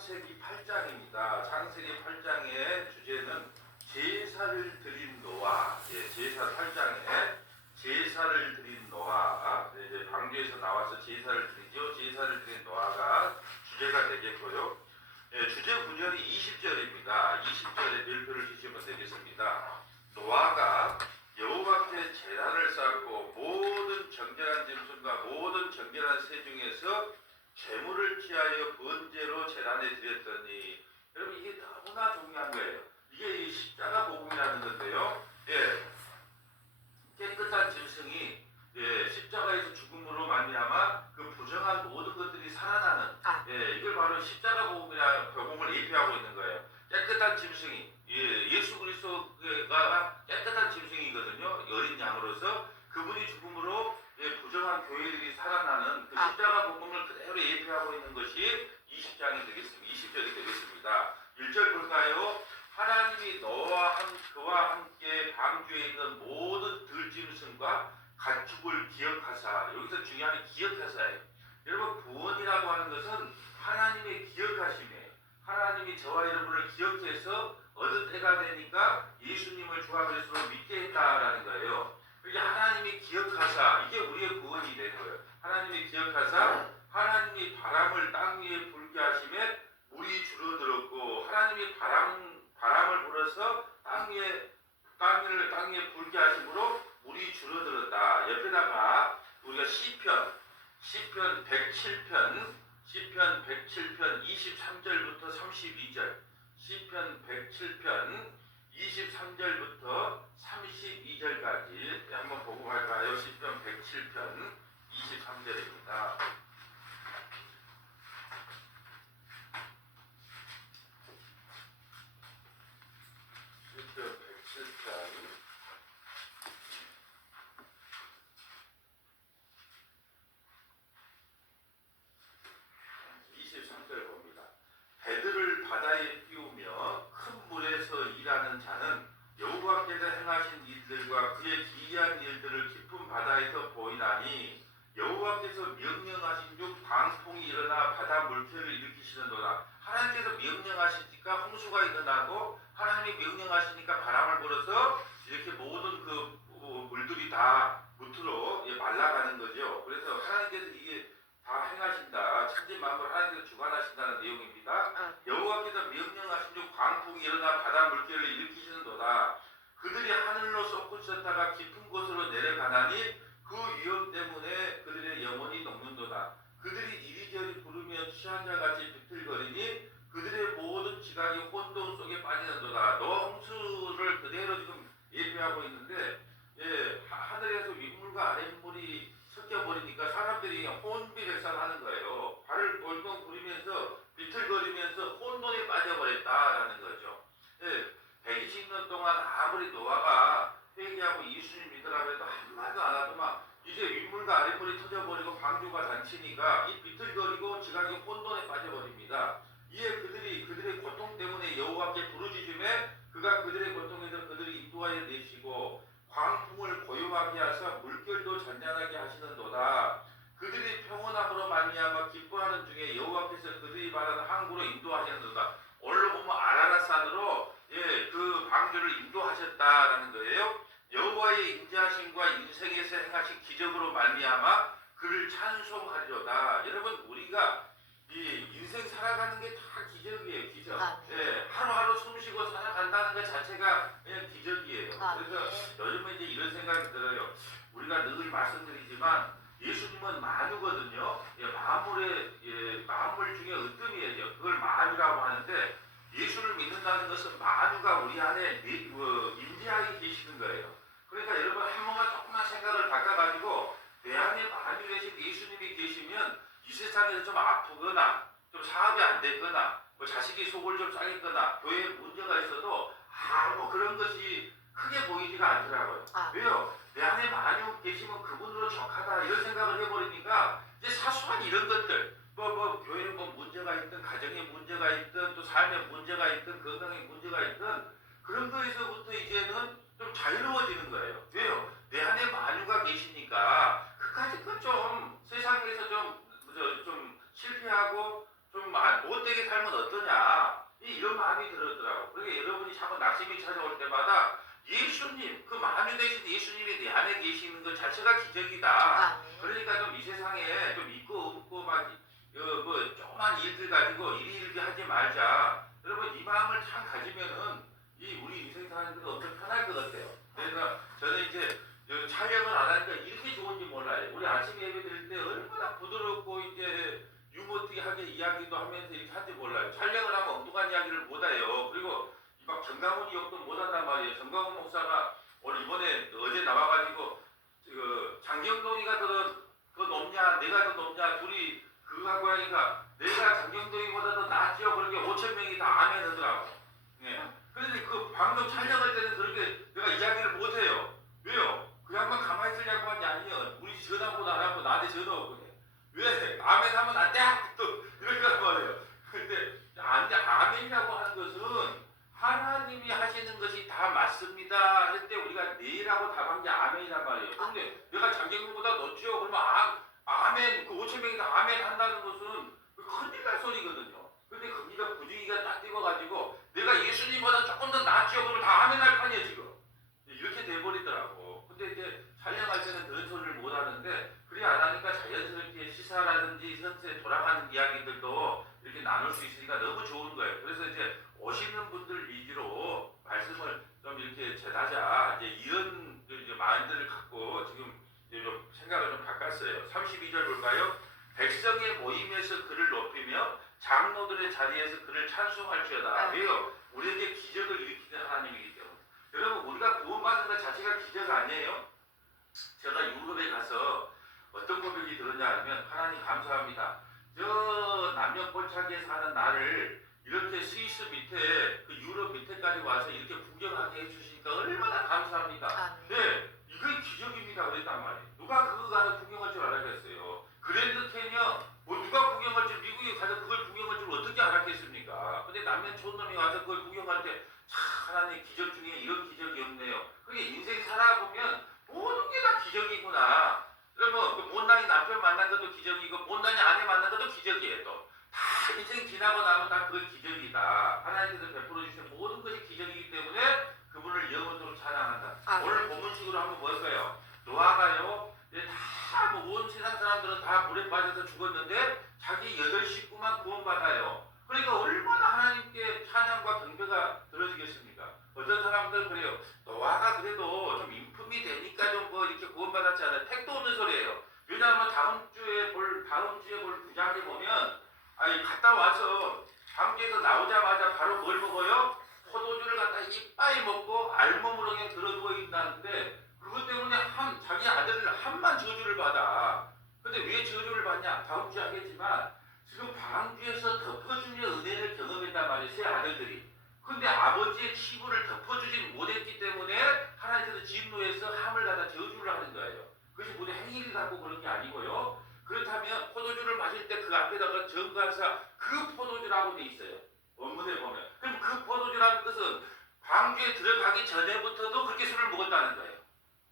창세기 8장입니다. 창세기 8장의 주제는 제사를 드린 노아. 제사 8장에 제사를 드린 노아. 이제 방주에서 나와서 제사를 드리죠. 제사를 드린 노아가 주제가 되겠고요. 주제 구절이 20절입니다. 20절에 별표를 주시면 되겠습니다. 노아가 여호와께 제단을 쌓고 모든 정결한 짐승과 모든 정결한 새 중에서 재물을 취하여 번제로 제단에 드렸더니, 여러분 이게 너무나 중요한 거예요. 이게 이 십자가 복음이라는 건데요. 깨끗한 짐승이 십자가에서 죽음으로 말미암아 그 부정한 모든 것들이 살아나는 이걸 바로 십자가 복음을 예표하고 있는 거예요. 깨끗한 짐승이 예수 그리스도가 깨끗한 짐승이거든요. 어린 양으로서 그분이 죽음으로 부정한 교회들이 살아나는 그 십자가 복음을 그대로 예표하고 있는 것이 20장이 되겠습니다. 20절이 되겠습니다. 1절 볼까요? 하나님이 너와 그와 함께 방주에 있는 모든 들짐승과 가축을 기억하사. 여기서 중요한 기억하사예요. 여러분 구원이라고 하는 것은 하나님의 기억하심이에요. 하나님이 저와 여러분을 기억해서 얻은 때가 되니까 예수님을 주와 그리스도로 믿게 했다라는 거예요. 이게 하나님이 기억하사, 이게 우리의 구원이 되는 거예요. 하나님이 기억하사, 하나님이 바람을 땅 위에 불게 하심에 물이 줄어들었고, 하나님이 바람을 불어서 땅 위에 불게 하심으로 물이 줄어들었다. 옆에다가 우리가 시편 107편 23절부터 32절, 시편 107편 23절부터 32절까지 한번 보고 갈까요? 시편 107편 23절입니다. 시편 107편 23절 봅니다. 배들을 바다에 띄우며 큰 물에서 일하는 자는 여호와께서 행하신 일들과 그의 기이한 일들을 깊은 바다에서 보이나니, 여호와께서 명령하신 즉 광풍이 일어나 바다 물결을 일으키시는도다. 하나님께서 명령하시니까 홍수가 일어나고, 하나님이 명령하시니까 바람을 불어서 이렇게 모든 그 물들이 다 무트로 말라가는 거죠. 그래서 하나님께서 이게 다 행하신다. 천지만물 하나님께서 주관하신다는 내용입니다. 여호와께서 명령하신 즉 광풍이 일어나 바다 물결을 일으키시는도다. 그들이 하늘로 솟구쳤다가 깊은 곳으로 내려가나니 그 위험 때문에 그들의 영혼이 녹는도다. 그들이 이리저리 부르며 취한 자같이 비틀거리니 그들의 모든 지각이 혼돈 속에 빠지는도다. 홍수를 그대로 지금 예표하고 있는데, 하늘에서 윗물과 아랫물이 섞여버리니까 사람들이 혼비백산하는 거예요. 발을 벌렁 구르면서 비틀거리면서 혼돈에 빠져버렸다라는 거죠. 120년 동안 아무리 노아가 회개하고 예수님 믿으라고 해도 한마디도 안 하더만, 이제 윗물과 아랫물이 터져버리고 방주가 닫히니까 이 비틀거리고 지각이 혼돈에 빠져버립니다. 이에 그들의 고통 때문에 여호와께 부르짖음에 그가 그들의 고통에서 그들을 인도하여 내시고 광풍을 고요하게 하사 물결도 잔잔하게 하시는도다. 그들이 평온함으로 말미암아 기뻐하는 중에 여호와께서 그들이 바라는 항구로 인도하시는도다. 오늘 보면 아라라산으로 그 방주를 인도하셨다라는 거예요. 여호와의 인자하심과 인생에서 행하신 기적으로 말미암아 그를 찬송하리로다. 여러분 우리가 이 인생 살아가는 게 다 기적이에요. 기적. 하루하루 숨쉬고 살아간다는 것 자체가 그냥 기적이에요. 그래서 요즘에 이제 이런 생각이 들어요. 우리가 늘 말씀드리지만 예수님은 만유거든요. 만물 중에 으뜸이에요. 그걸 만유라고 하는데, 예수를 믿는다는 것은 만유가 우리 안에 임재하게 계시는 거예요. 그러니까 여러분 한 번만 조금만 생각을 바꿔가지고 내 안에 만유 계신 예수님이 계시면 이 세상에서 좀 아프거나 좀 사업이 안 됐거나 자식이 속을 좀 썩였거나 교회에 문제가 있어도 그런 것이 크게 보이지가 않더라고요. 왜요? 내 안에 만유 계시면 그분으로 족하다 이런 생각을 해버리니까 이제 사소한 이런 것들 교회에 문제가 있든 가정에 문제가 있든 또 삶에 문제가 있든 건강에 문제가 있든 그런 거에서부터 이제는 좀 자유로워지는 거예요. 왜요? 내 안에 만유가 계시니까 그까짓 좀 세상에서 좀 실패하고 좀 못되게 살면 어떤 이런 마음이 들었더라고. 그러니까 여러분이 자꾸 낙심이 찾아올 때마다 예수님, 그 마음이 되신 예수님이 내 안에 계시는 것 자체가 기적이다. 그러니까 좀 이 세상에 좀 있고 없고 막 뭐 조그만 일들 가지고 이리 하지 말자. 여러분 이 마음을 참 가지면은 이 우리 인생 사는 데도 엄청 편할 것 같아요. 그래서 저는 이제 촬영을 안 하니까 이렇게 좋은지 몰라요. 우리 아침 예배 드릴 때 얼마나 부드럽고 이제 유머틱하게 이야기도 하면서 이렇게 한지 몰라요. 촬영을 하면 엉뚱한 이야기를 못해요. 그리고 막 정강훈 욕도 못한단 말이에요. 정강훈 목사가 오늘 이번에 어제 나와가지고 장경동이가 더 높냐 내가 더 높냐 둘이 그거 하고 하니까 내가 장경동이보다 더 낫죠. 그렇게 5천 명이 다 아멘 하더라고. 예. 그런데 그 방송 촬영할 때는 그렇게 내가 이야기를 못해요. 왜요? 그 양반 가만히 있으려고 한 게 아니에요. 우리 전화번호 안 하고 나한테 전화 오거든. 왜? 아멘 하면 안 돼! 또 이렇게 한 말이에요. 근데 아멘이라고 하는 것은 하나님이 하시는 것이 다 맞습니다. 할 때 우리가 네라고 답한 게 아멘이란 말이에요. 근데 내가 장경민보다 높죠? 그러면 아멘, 그 5천 명이 다 아멘 한다는 것은 큰일 날 소리거든요. 근데 거기가 분위기가 딱 띄워가지고 내가 예수님보다 조금 더 낫죠? 그러면 다 아멘 할 판이에요, 지금. 이렇게 돼버리더라고. 근데 이제 촬영할 때는 그런 소리를 못 하는데, 그래 안 하니까 자연스럽게 시사라든지 현재 돌아가는 이야기들도 이렇게 나눌 수 있으니까 너무 좋은 거예요. 그래서 이제 오시는 분들 위주로 말씀을 좀 이렇게 전하자. 이제 이런 이제 마인드를 갖고 지금 이제 좀 생각을 좀 바꿨어요. 32절 볼까요? 백성의 모임에서 그를 높이며 장로들의 자리에서 그를 찬송할지어다. 왜요? 우리에게 기적을 일으키는 하나님이기 때문에. 여러분 우리가 구원받는 것 자체가 기적 아니에요? 제가 유럽에 가서 어떤 고백이 들었냐 하면 하나님 감사합니다. 저 남녀골차기에 사는 나를 이렇게 스위스 밑에 그 유럽 밑에까지 와서 이렇게 구경하게 해주시니까 얼마나 감사합니다. 네, 이게 기적입니다. 그랬단 말이에요. 누가 그거 가서 구경할 줄 알았겠어요. 그랜드 캐니언 뭐 누가 구경할 줄 미국에 가서 그걸 구경할 줄 어떻게 알았겠습니까? 근데 남면 촌놈이 와서 그걸 구경할 때 참 하나님 기적 중에 이런 기적이 없네요. 그게 인생 살아보면 모든 게 다 기적이구나. 그러면 그 못난이 남편 만난 것도 기적이고 못난이 아내 만난 것도 기적이에요. 또 다 인생 지나고 나면 다 그건 기적이다. 하나님께서 베풀어 주신 모든 것이 기적이기 때문에 그분을 영원토록 찬양한다. 오늘 본문식으로 한번 볼까요? 노아가요. 다온 세상 사람들은 다 물에 빠져서 죽었는데 자기 8식구만 구원받아요. 그러니까 얼마나 하나님께 찬양과 경배가 들어지겠습니까? 어떤 사람들 그래요. 노아가 그래도 좀 인품이 되니까 좀 뭐 이렇게 구원받았지 않아요. 택도 없는 소리예요. 왜냐하면 다음 주에 볼 부장에 보면 갔다 와서 방주에서 나오자마자 바로 뭘 먹어요? 포도주를 갖다 이빠이 먹고 알몸으로 그냥 들어누워 있다는데 그것 때문에 자기 아들을 한만 저주를 받아. 근데 왜 저주를 받냐? 다음 주에 하겠지만 지금 방주에서 덮어주는 은혜를 경험했단 말이에요. 세 아들들이. 근데 아버지의 치부를 덮어주진 못했기 때문에 하나님께서 진노해서 함을 갖다 저주를 하는 거예요. 그것이 모두 행위를 갖고 그런 게 아니고요. 그렇다면 포도주를 마실 때 그 앞에다가 정관사 그 포도주라고 돼 있어요. 원문에 보면. 그럼 그 포도주라는 것은 방주에 들어가기 전에부터도 그렇게 술을 먹었다는 거예요.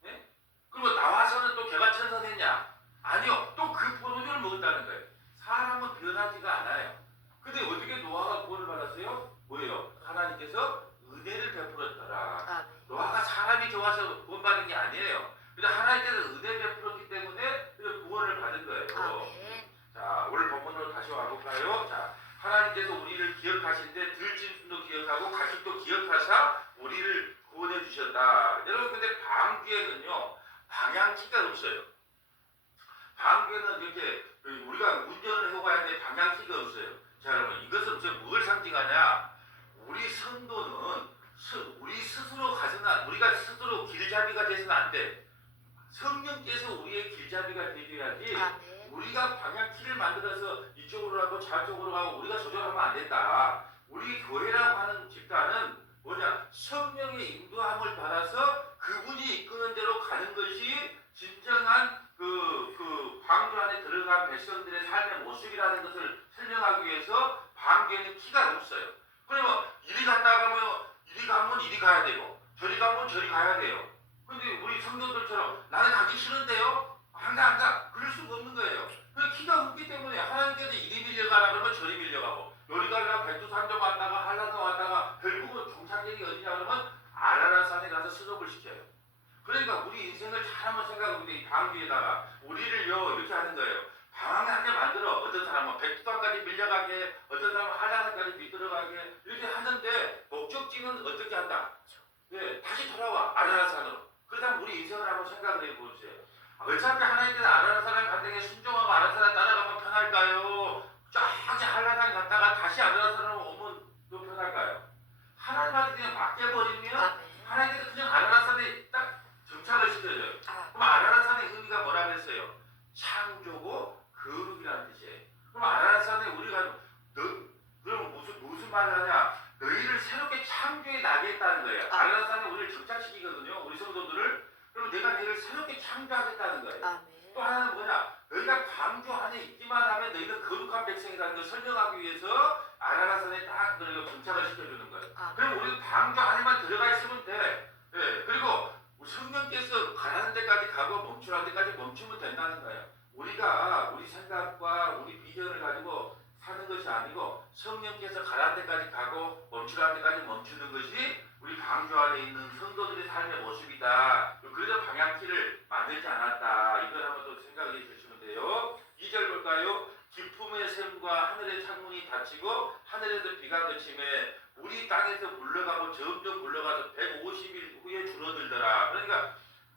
네? 그리고 나와서는 또 개가천선했냐? 아니요. 또 그 포도주를 먹었다는 거예요. 사람은 변하지가 않아요. 근데 어떻게 노아가 구원을 받았어요? 뭐예요? 하나님께서 은혜를 베풀었더라. 노아가 사람이 좋아서 구원받은 게 아니에요. 근데 하나님께서 은혜 베풀었기 때문에 구원을 받은 거예요. 자, 오늘 본문으로 다시 와볼까요? 자, 하나님께서 우리를 기억하신데 들짐승도 기억하고 가축도 기억하사 우리를 구원해 주셨다. 여러분 근데 방귀에는요 방향키가 없어요. 방귀에는 이렇게 우리가 운전을 해고 하는데 방향키가 없어요. 자 여러분 이것은 뭘 상징하냐? 우리 성도는 우리 스스로 가서는 우리가 스스로 길잡이가 돼서는 안 돼. 성령께서 우리의 길잡이가 되어야지. 우리가 방향키를 만들어서 이쪽으로 가고 저쪽으로 가고 우리가 조절하면 안 된다. 우리 교회라고 하는 집단은 뭐냐? 성령의 인도함을 받아서 그분이 이끄는 대로 가는 것이 진정한 그 방주 안에 들어간 백성들의 삶의 모습이라는 것을 설명하기 위해서 방주에는 키가 없어요. 그러면 이리 갔다 가면 이리 가면 이리 가야 되고 저리 가면 저리 가야 돼요. 근데 우리 성도들처럼 나는 가기 싫은데요? 안 가. 그럴 수가 없는 거예요. 그 키가 없기 때문에 하나님께서 이리 밀려가라 그러면 저리 밀려가고 요리갈라 백두산도 왔다가 한라산 왔다가 결국은 종착역이 어디냐 그러면 아라라산에 가서 스톱을 시켜요. 그러니까 우리 인생을 잘 한번 생각해보면 이 방주에다가 우리를요 이렇게 하는 거예요. 방황하게 만들어. 어떤 사람은 백두산까지 밀려가게, 어떤 사람은 한라산까지 미끄러가게 이렇게 하는데 목적지는 어떻게 한다? 네, 다시 돌아와 아라라산으로. 그러다 우리 인생을 한번 생각을 해보세요. 어차피 하나님께서 아라라산을 갔다가 순종하고 아라라산을 따라가면 편할까요? 쫙 한라산 갔다가 다시 아라라산으로 오면 또 편할까요? 하나님한테 그냥 맡겨버리면 하나님께서 그냥 아라라산에 딱 정착을 시켜줘요. 그럼 아라라산의 의미가 뭐라고 했어요? 창조고 거룩이라는 뜻이에요. 그럼 아라라산에 우리가 그럼 무슨 말을 하냐? 너희를 새롭게 창조해 나겠다는 거예요. 아라라산에 우리를 정착시키거든요. 우리 성도들을. 그럼 내가 너희를 새롭게 창조하겠다는 거예요. 또 하나는 뭐냐? 너희가 광주 안에 있기만 하면 너희는 거룩한 백성이라는 걸 설명하기 위해서 아라라산에 딱 그리고 정착을 시켜주는 거예요. 그럼 우리는 광주 안에만 들어가 있으면 돼. 네. 그리고 성령께서 가라는 데까지 가고 멈추라는 데까지 멈추면 된다는 거예요. 우리가 우리 생각과 우리 비전을 가지고 사는 것이 아니고 성령께서 가라는 데까지 가고 멈추라는 데까지 멈추는 것이 우리 광주 안에 있는 성도들의 삶의 모습이다. 그래서 방향키를 만들지 않았다. 이걸 한번 또 생각해 주시면 돼요. 2절 볼까요? 기품의 샘과 하늘의 창문이 닫히고 하늘에서 비가 그침에 우리 땅에서 물러가고 점점 물러가서 150일 후에 줄어들더라. 그러니까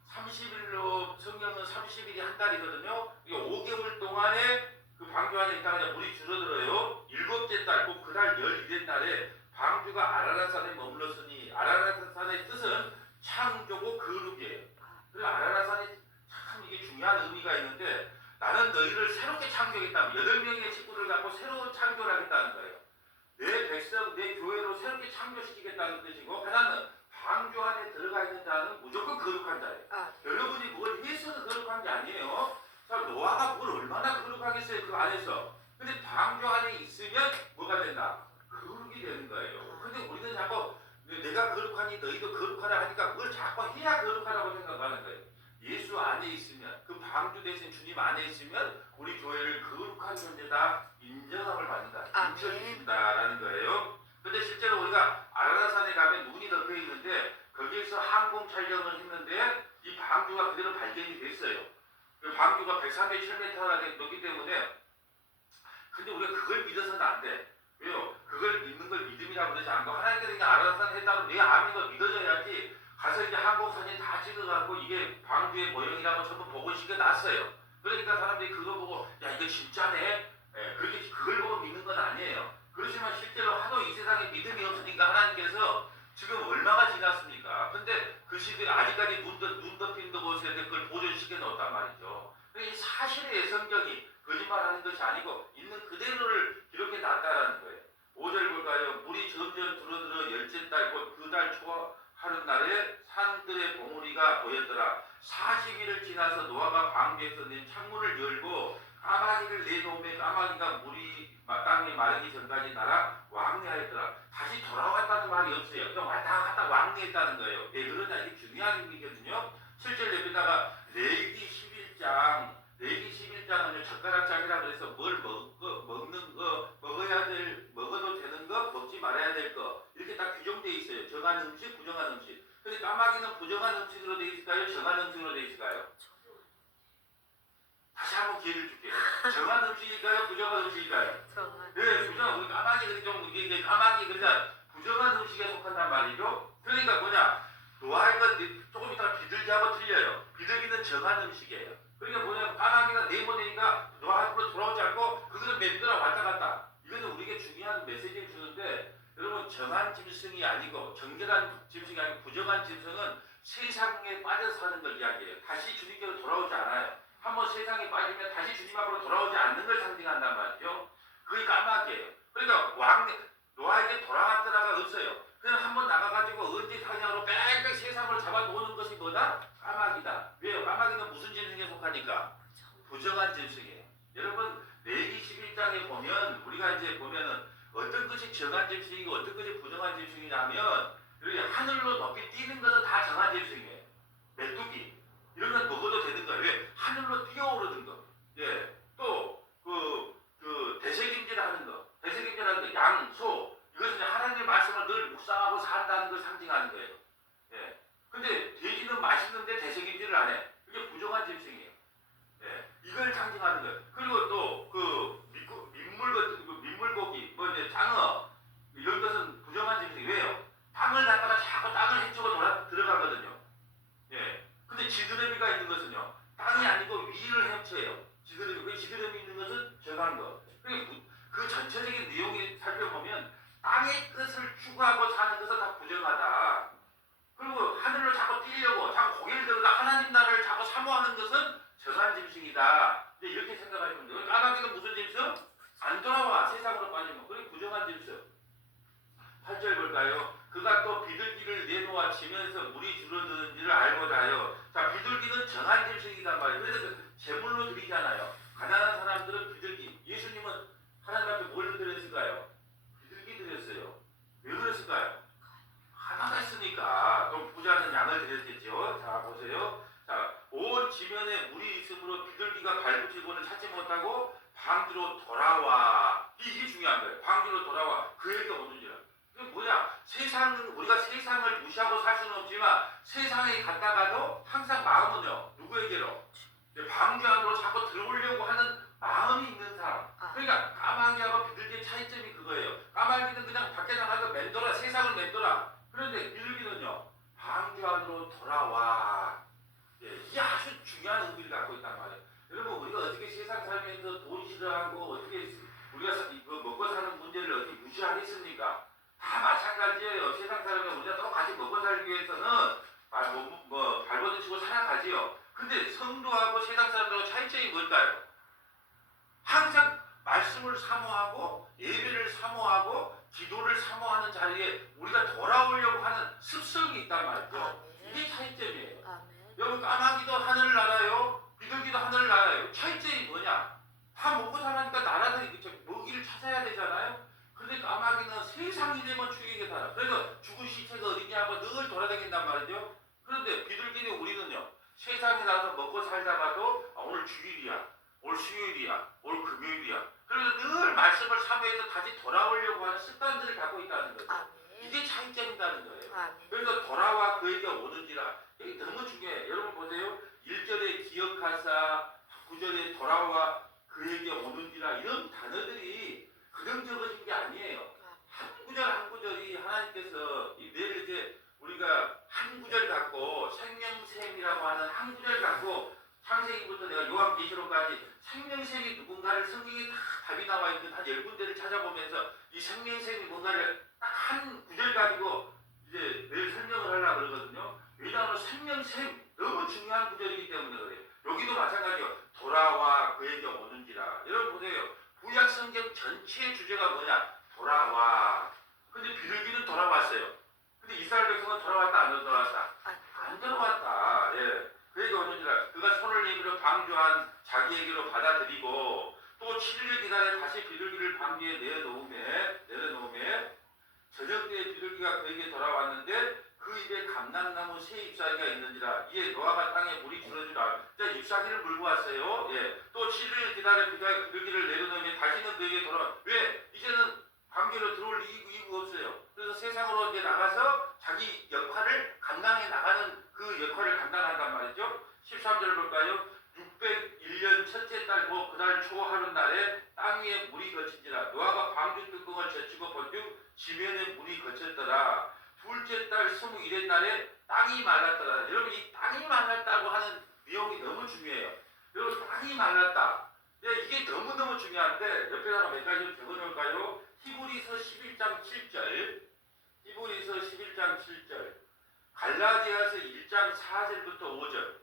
30일로 성경은 30일이 한 달이거든요. 5개월 동안에 그 방주 안에 있다가 물이 줄어들어요. 7째 달, 꼭 그달 11일 날에 방주가 아라라산에 머물렀으니 아라라산의 뜻은 창조고 거룩이에요. 그리고 아라라산이 참 이게 중요한 의미가 있는데 나는 너희를 새롭게 창조하겠다. 8명의 식구를 갖고 새로운 창조를 하겠다는 거예요. 내 백성, 내 교회로 새롭게 창조시키겠다는 뜻이고 하나는 방주 안에 들어가 있는 자는 무조건 거룩한 자예요. 여러분이 뭘 해서 거룩한 게 아니에요. 자, 노아가 뭘 얼마나 거룩하겠어요 그 안에서. 근데 방주 안에 있으면 뭐가 된다? 거룩이 되는 거예요. 근데 우리는 자꾸 내가 거룩하니 너희도 거룩하라 하니까 그걸 자꾸 해야 거룩하라고 생각하는 거예요. 예수 안에 있으면 그 방주 대신 주님 안에 있으면 우리 교회를 거룩한 존재다 인정함을 받는다 인정해준다라는 거예요. 근데 실제로 우리가 아라라산에 가면 눈이 덮여 있는데 거기에서 항공 촬영을 했는데 이 방주가 그대로 발견이 됐어요. 그 방주가 137m가 넘기 때문에 근데 우리가 그걸 믿어서는 안 돼. 왜요? 그걸 믿는 걸 믿음이라고 그러지 않고 하나님께서 그냥 아라라산 했다고 내 암이가 믿어져야지. 가서 이제 항공사진 다 찍어갖고 이게 방주의 모형이라고 전부 보고 시켜놨어요. 그러니까 사람들이 그거 보고 야 이거 진짜네. 그렇게 그걸 보고 믿는 건 아니에요. 그렇지만 실제로 하도 이 세상에 믿음이 없으니까 하나님께서 지금 얼마가 지났습니까? 근데 그 시대에 아직까지 눈 덮인 곳에 그걸 보존시켜 놓았단 말이죠. 이 사실의 성경이 거짓말하는 것이 아니고 있는 그대로를 기록해 놨다라는 거예요. 5절 볼까요? 물이 점점 줄어들어 열째 달 곧 그 달 초 하룻날에 산들의 봉우리가 보였더라. 40일을 지나서 노아가 방주에서 낸 창문을 열고 까마귀를 내놓으며 까마귀가 물이 땅에 마르기 전까지 날아 왕래하였더라. 다시 돌아왔다는 말이 없어요. 그냥 왔다 갔다 왕래했다는 거예요. 왜 그러냐? 이게 중요한 의미거든요. 실제로 여기다가 레위기 11장은 젓가락장이라고 해서 뭘 먹는 거, 먹어도 되는 거, 먹지 말아야 될 거 이렇게 딱 규정되어 있어요. 정한 음식, 부정한 음식. 근데 까마귀는 부정한 음식으로 되어 있을까요? 정한 음식으로 되어 있을까요? 다시 한번 기회를 줄게요. 정한 음식일까요? 부정한 음식일까요? 네, 부정한. 우리 까마귀들이 좀 이게 까마귀 그러자 부정한 음식에 속한단 말이죠. 그러니까 뭐냐? 노아가 조금 이따 비둘기하고 틀려요. 비둘기는 정한 음식이에요. 그러니까 뭐냐면 까마귀가 내보내니까 노아 앞으로 돌아오지 않고 그것은 맴돌아 왔다 갔다. 이거는 우리에게 중요한 메시지를 주는데 여러분 정한 짐승이 아니고 정결한 짐승이 아니고 부정한 짐승은 세상에 빠져 사는 걸 이야기해요. 다시 주님께로 돌아오지 않아요. 한번 세상에 빠지면 다시 주님 앞으로 돌아오지 않는 걸 상징한단 말이죠. 그게 까마귀예요. 그러니까 노아에게 돌아왔더라가 없어요. 그냥 한번 나가가지고 언제 사냥으로 빽빽 세상을 잡아놓는 것이 뭐다? 까마귀다. 왜요? 까마귀는 무슨 짐승에 속하니까? 부정한 짐승이에요. 여러분 레위기 11장에 보면 우리가 이제 보면은 어떤 것이 정한 짐승이고 어떤 것이 부정한 짐승이냐면 하늘로 높이 뛰는 것은 다 정한 짐승이에요. 메뚜기 이런 건 먹어도 되는 거예요. 왜? 하늘로 뛰어오르는 거. 예. 또 그 대세김질하는 거. 대세김질하는 상징하는 양, 소 이것은 하나님의 말씀을 늘 묵상하고 산다는 걸 상징하는 거예요. 예. 근데 돼지는 맛있는데 되새김질을 안 해. 이게 부정한 짐승이에요. 예. 이걸 상징하는 거예요. 그리고 또 그 민물 같은 민물고기, 뭐 이제 장어 이런 것은 부정한 짐승이 왜요? 땅을 갖다가 자꾸 땅을 헤치고 들어가거든요. 예. 근데 지드러미가 있는 것은요, 땅이 아니고 위를 헤쳐요. 지드러미 있는 것은 정한 것. 그 전체적인 내용이 살펴보면 땅의 뜻을 추구하고 사는 것은 다 부정하다. 그리고 하늘을 자꾸 뛰려고 자꾸 고개를 들어가 하나님 나라를 자꾸 사모하는 것은 정한 짐승이다. 이렇게 생각하시면 돼요. 까마귀는 무슨 짐승? 안 돌아와. 세상으로 빠지면. 그게 부정한 짐승. 8절 볼까요? 그가 또 비둘기를 내놓아 치면서 물이 줄어드는지를 알고자 하여. 자, 비둘기는 정한 짐승이단 말이에요. 그래서 제물로 드리잖아요. 가난한 사람들은 비둘기. 예수님은 하나님 앞에 뭘 드렸을까요? 비둘기 드렸어요. 왜 그랬을까요? 가난했으니까. 또 부자는 양을 드렸겠죠. 자, 보세요. 자, 온 지면에 물이 있으므로 비둘기가 발붙이고는 찾지 못하고 방주로 돌아와. 이게 중요한 거예요. 방주로 돌아와. 그에게 오는지라. 이게 뭐야? 우리가 세상을 무시하고 살 수는 없지만 세상에 갔다가도 항상 마음은요, 누구에게로? 방주 안으로 자꾸 들어오려고 하는 마음이 있는 사람. 그러니까 까마귀하고 비둘기의 차이점이 그거예요. 까마귀는 그냥 밖에 나가서 맴돌아, 세상을 맴돌아. 그런데 비둘기는요, 방주 안으로 돌아와. 예, 이게 아주 중요한 의미를 갖고 있단 말이에요. 여러분, 우리가 어떻게 세상 살면서 돈 싫어하고 어떻게 우리가 먹고 사는 문제를 어떻게 무시하겠습니까? 다 마찬가지예요. 세상 사람이 우리가 똑같이 먹고 살기 위해서는 발버둥 치고 살아가지요. 근데 성도하고 세상 사람들하고 차이점이 뭘까요? 항상 말씀을 사모하고 예배를 사모하고 기도를 사모하는 자리에 우리가 돌아오려고 하는 습성이 있단 말이죠. 이게 차이점이에요. 여러분, 까마귀도 하늘을 날아요. 비둘기도 하늘을 날아요. 차이점이 뭐냐? 다 먹고 살라니까 날아서 먹이를 찾아야 되잖아요. 근데 까마귀는 세상이 되면 죽이게 살아. 그래서 죽은 시체가 어디냐 하고 늘 돌아다닌단 말이죠. 그런데 비둘기는 우리는요, 세상에 나가서 먹고 살다가도 오늘 주일이야, 오늘 수요일이야, 오늘 금요일이야. 그래서 늘 말씀을 사모해서 다시 돌아오려고 하는 습관들을 갖고 있다는 거죠. 이게 차이점이라는 거예요. 그래서 돌아와 그에게 오는지라. 이게 너무 중요해요. 여러분 보세요. 1절에 기억하사, 9절에 돌아와 그에게 오는지라. 이런 단어들이 그냥 적어진 게 아니에요. 한 구절 한 구절이 하나님께서 내일 이제 우리가 한 구절 갖고 생명샘이라고 하는 한 구절 갖고 창세기부터 내가 요한계시록까지 생명샘이 누군가를 성경에 다 답이 나와 있는 한 10군데를 찾아보면서 이 생명샘이 뭔가를 딱 한 구절 가지고 이제 내일 설명을 하려고 그러거든요. 왜냐하면 생명샘 너무 중요한 구절이기 때문에 그래요. 여기도 마찬가지요. 돌아와 그에게 오는지라. 여러분 보세요. 구약 성경 전체의 주제가 뭐냐? 돌아와. 근데 비둘기는 돌아왔어요. 근데 이스라엘 백성은 돌아왔다 안 돌아왔다? 안 돌아왔다. 예. 그에게 오는지라. 그가 손을 내밀어 방주한 자기에게로 받아들이고 또 7일 기다려 다시 비둘기를 방주에 내려놓음에 저녁 때에 비둘기가 그에게 돌아왔는데 그 입에 감람나무 새 잎사귀가 있는지라. 이에 노아가 땅에 물이 줄어주라. 자, 잎사귀를 물고 왔어요. 예. 또 7일 기다려 비둘기를 내려놓으면 다시는 그에게 돌아와. 왜? 이제는 관계로 들어올 이유가 없어요. 그래서 세상으로 이제 나가서 자기 역할을 감당해 나가는 그 역할을 감당한단 말이죠. 13절 볼까요? 601년 첫째 달 그달 초 하룻날에 땅 위에 물이 거친지라. 노아가 방주 뚜껑을 젖히고 본즉 지면에 물이 거쳤더라. 둘째 달 21일 날에 땅이 말랐더라. 여러분, 이 땅이 말랐다고 하는 내용이 너무 중요해요. 여러분, 땅이 말랐다. 이게 너무너무 중요한데 옆에다가 몇 가지 좀 적어놓을까요? 히브리서 11장 7절, 히브리서 11장 7절, 갈라디아서 1장 4절부터 5절,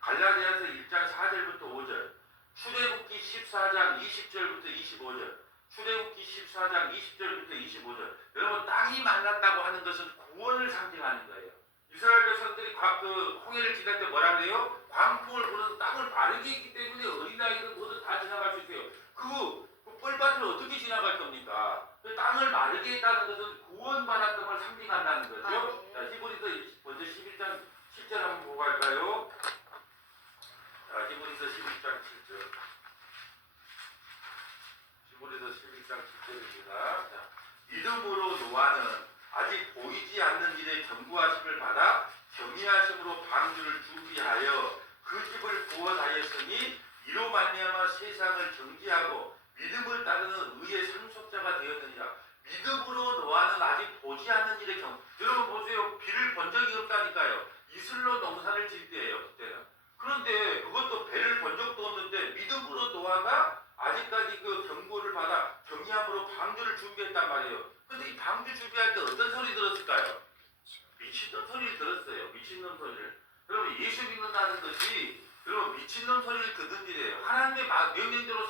갈라디아서 1장 4절부터 5절, 출애굽기 14장 20절부터 25절, 출애굽기 14장 20절부터 25절. 여러분, 땅이 말랐다고 하는 것은 구원을 상징하는 거예요. 이스라엘 백성들이 그 홍해를 지날 때 뭐라 그래요? 광풍을 불어서 땅을 마르게 했기 때문에 어린아이들 모두 다 지나갈 수 있어요. 그 뻘밭을 어떻게 지나갈 겁니까? 그 땅을 마르게 했다는 것은 구원받았던 걸 상징한다는 거죠. 자, 히브리서 먼저 11장 7절 한번 보고 갈까요? 자, 히브리서 11장 7절. 히브리서 11장 7절입니다. 자. 믿음으로 노아는 아직 보이지 않는 일에 경고하심을 받아 경외하심으로 방주를 준비하여 그 집을 구원하였으니 이로 말미암아 세상을 정지하고 믿음을 따르는 의의 상속자가 되었느니라. 믿음으로 노아는 아직 보지 않는 일에 여러분 보세요. 비를 본 적이 없다니까요. 이슬로 농사를 질 때예요. 그때는. 그런데 그것도 배를 본 적도 없는데 믿음으로 노아가 아직까지 그 경고를 받아 경외함으로 방주를 준비했단 말이에요. 근데 이 방주 준비할 때 어떤 소리 들었을까요? 미친놈 소리를 들었어요. 미친놈 소리를. 여러분 예수 믿는다는 것이 여러분 미친놈 소리를 듣는 일이에요. 하나님의 명령대로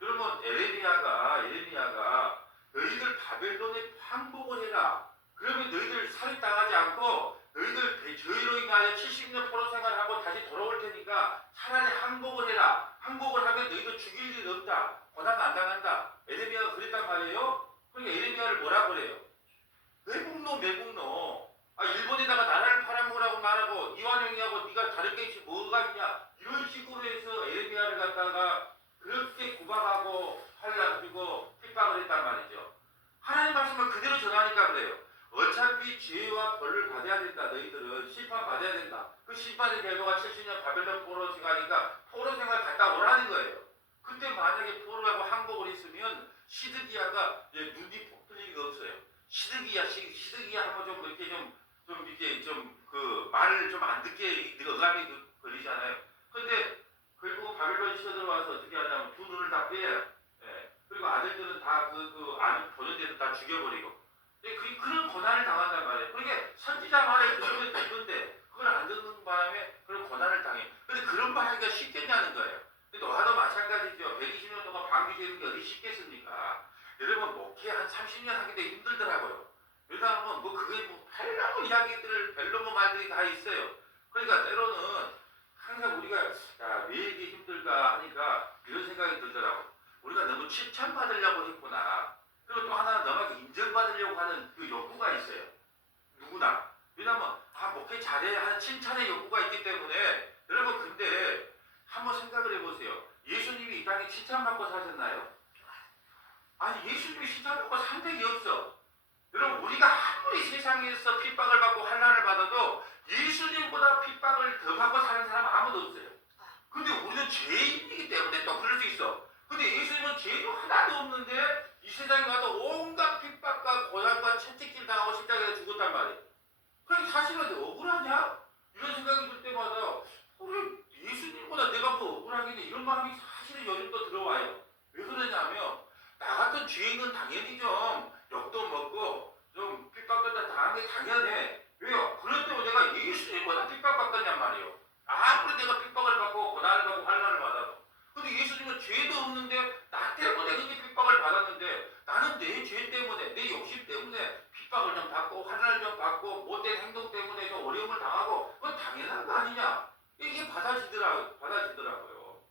여러분 에레미야가 너희들 바벨론에 항복을 해라. 그러면 너희들 살인당하지 않고 너희들 저희로 인하여 70년 포로 생활하고 다시 돌아올 테니까 차라리 항복을 해라. 항복을 하면 너희들 죽일 일 없다. 고난 안 당한다. 에레미야가 그랬단 말이에요. 그러니까 에레미야를 뭐라 그래요? 매국노. 일본에다가 나라를 팔아먹으라고 말하고 이완용이하고 네가 다른 게 뭐가 있냐 이런 식으로 해서 에레미야를 갖다가 그렇게 구박하고 해가지고 핍박을 했단 말이죠. 하나님 말씀을 그대로 전하니까 그래요. 어차피 죄와 벌을 받아야 된다. 너희들은 심판 받아야 된다. 그 심판의 결과가 70년 바벨론 포로 생활이니까 포로 생활 갔다 오라는 거예요. 그때 만약에 포로하고 항복을 했으면 시드기야가 눈이 풀릴 리가 없어요. 시드기야 한번 좀 이렇게 그 말을 좀 안 듣게 어감이 걸리잖아요. 근데 결국 바벨론이 쳐들어와서 어떻게 하냐면 두 눈을 다 빼요. 예. 그리고 아들들은 다 보는 데서 다 죽여버리고. 그런 고난을 당한단 말이에요. 그러니까 선지자 말에 그거를 듣는데 그걸 안 듣는 바람에 그런 고난을 당해. 근데 그런 말 하기가 쉽겠냐는 거예요. 근데 노아도 마찬가지죠. 120년 동안 방귀 되는 게 어디 쉽겠습니까? 여러분 목회 한 30년 하기도 힘들더라고요. 왜냐하면 그게 별로 이야기들 별로 말들이 다 있어요. 그러니까 때로는 항상 우리가 왜 이게 힘들까 하니까 이런 생각이 들더라고. 우리가 너무 칭찬받으려고 했구나. 그리고 또 하나는 너무 인정받으려고 하는 그 욕구가 있어요. 누구나. 왜냐하면 목회 잘해 하는 칭찬의 욕구가 있기 때문에. 여러분 근데 한번 생각을 해보세요. 예수님이 이 땅에 칭찬받고 사셨나요? 아니 예수님이 칭찬받고 산 적이 없어. 여러분 우리가 아무리 세상에서 핍박을 받고 환난을 받아도 예수님보다 핍박을 더 받고 사는 사람 아무도 없어요. 근데 우리는 죄인이기 때문에 또 그럴 수 있어. 근데 예수님은 죄도 하나도 없는데 이 세상에 가서 온갖 핍박과 고난과 채찍질 당하고 십자가에 죽었단 말이에요. 그러니까 사실은 억울하냐? 이런 생각이 들 때마다 예수님보다 내가 뭐 억울하겠니? 이런 마음이 사실은 요즘 또 들어와요. 왜 그러냐면 나 같은 죄인은 당연히 좀 욕도 먹고 좀 핍박도 당하는 게 당연해. 왜요? 그런데도 내가 예수님보다 핍박받았냔 말이에요. 아무리 내가 핍박을 받고 고난을 받고 환난을 받아도. 근데 예수님은 죄도 없는데 나 때문에 그렇게 핍박을 받았는데 나는 내 죄 때문에 내 욕심 때문에 핍박을 좀 받고 환난을 좀 받고 못된 행동 때문에 좀 어려움을 당하고 그건 당연한 거 아니냐. 이게 받아지더라고요.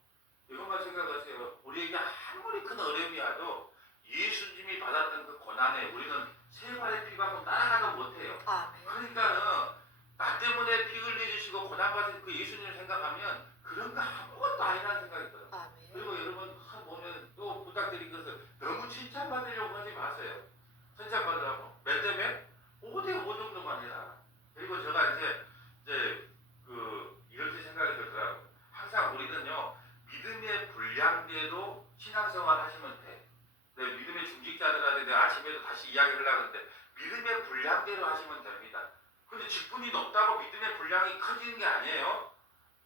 이것만 생각하세요. 우리에게 아무리 큰 어려움이 와도 예수님이 받았던 그 고난에 우리는 세 발의 피 받고 따라가도 못해요. 그러니까는 나 때문에 피 흘려주시고 고난받은 그 예수님을 생각하면 그런 거 아무것도 아니라는 생각이 들어요. 그리고 여러분 보면 또 부탁드린 것은 너무 칭찬받으려고 하지 마세요. 칭찬받으라고. 몇 대면 5대5 정도만 해라. 그리고 제가 이제 이렇게 생각이 들더라고요. 항상 우리는요 믿음의 분량대로 신앙생활 하시면 돼. 믿음의 중직자들한테 내가 아침에도 다시 이야기를 하는데 믿음의 분량대로 하시면 됩니다. 근데 직분이 높다고 믿음의 분량이 커지는 게 아니에요.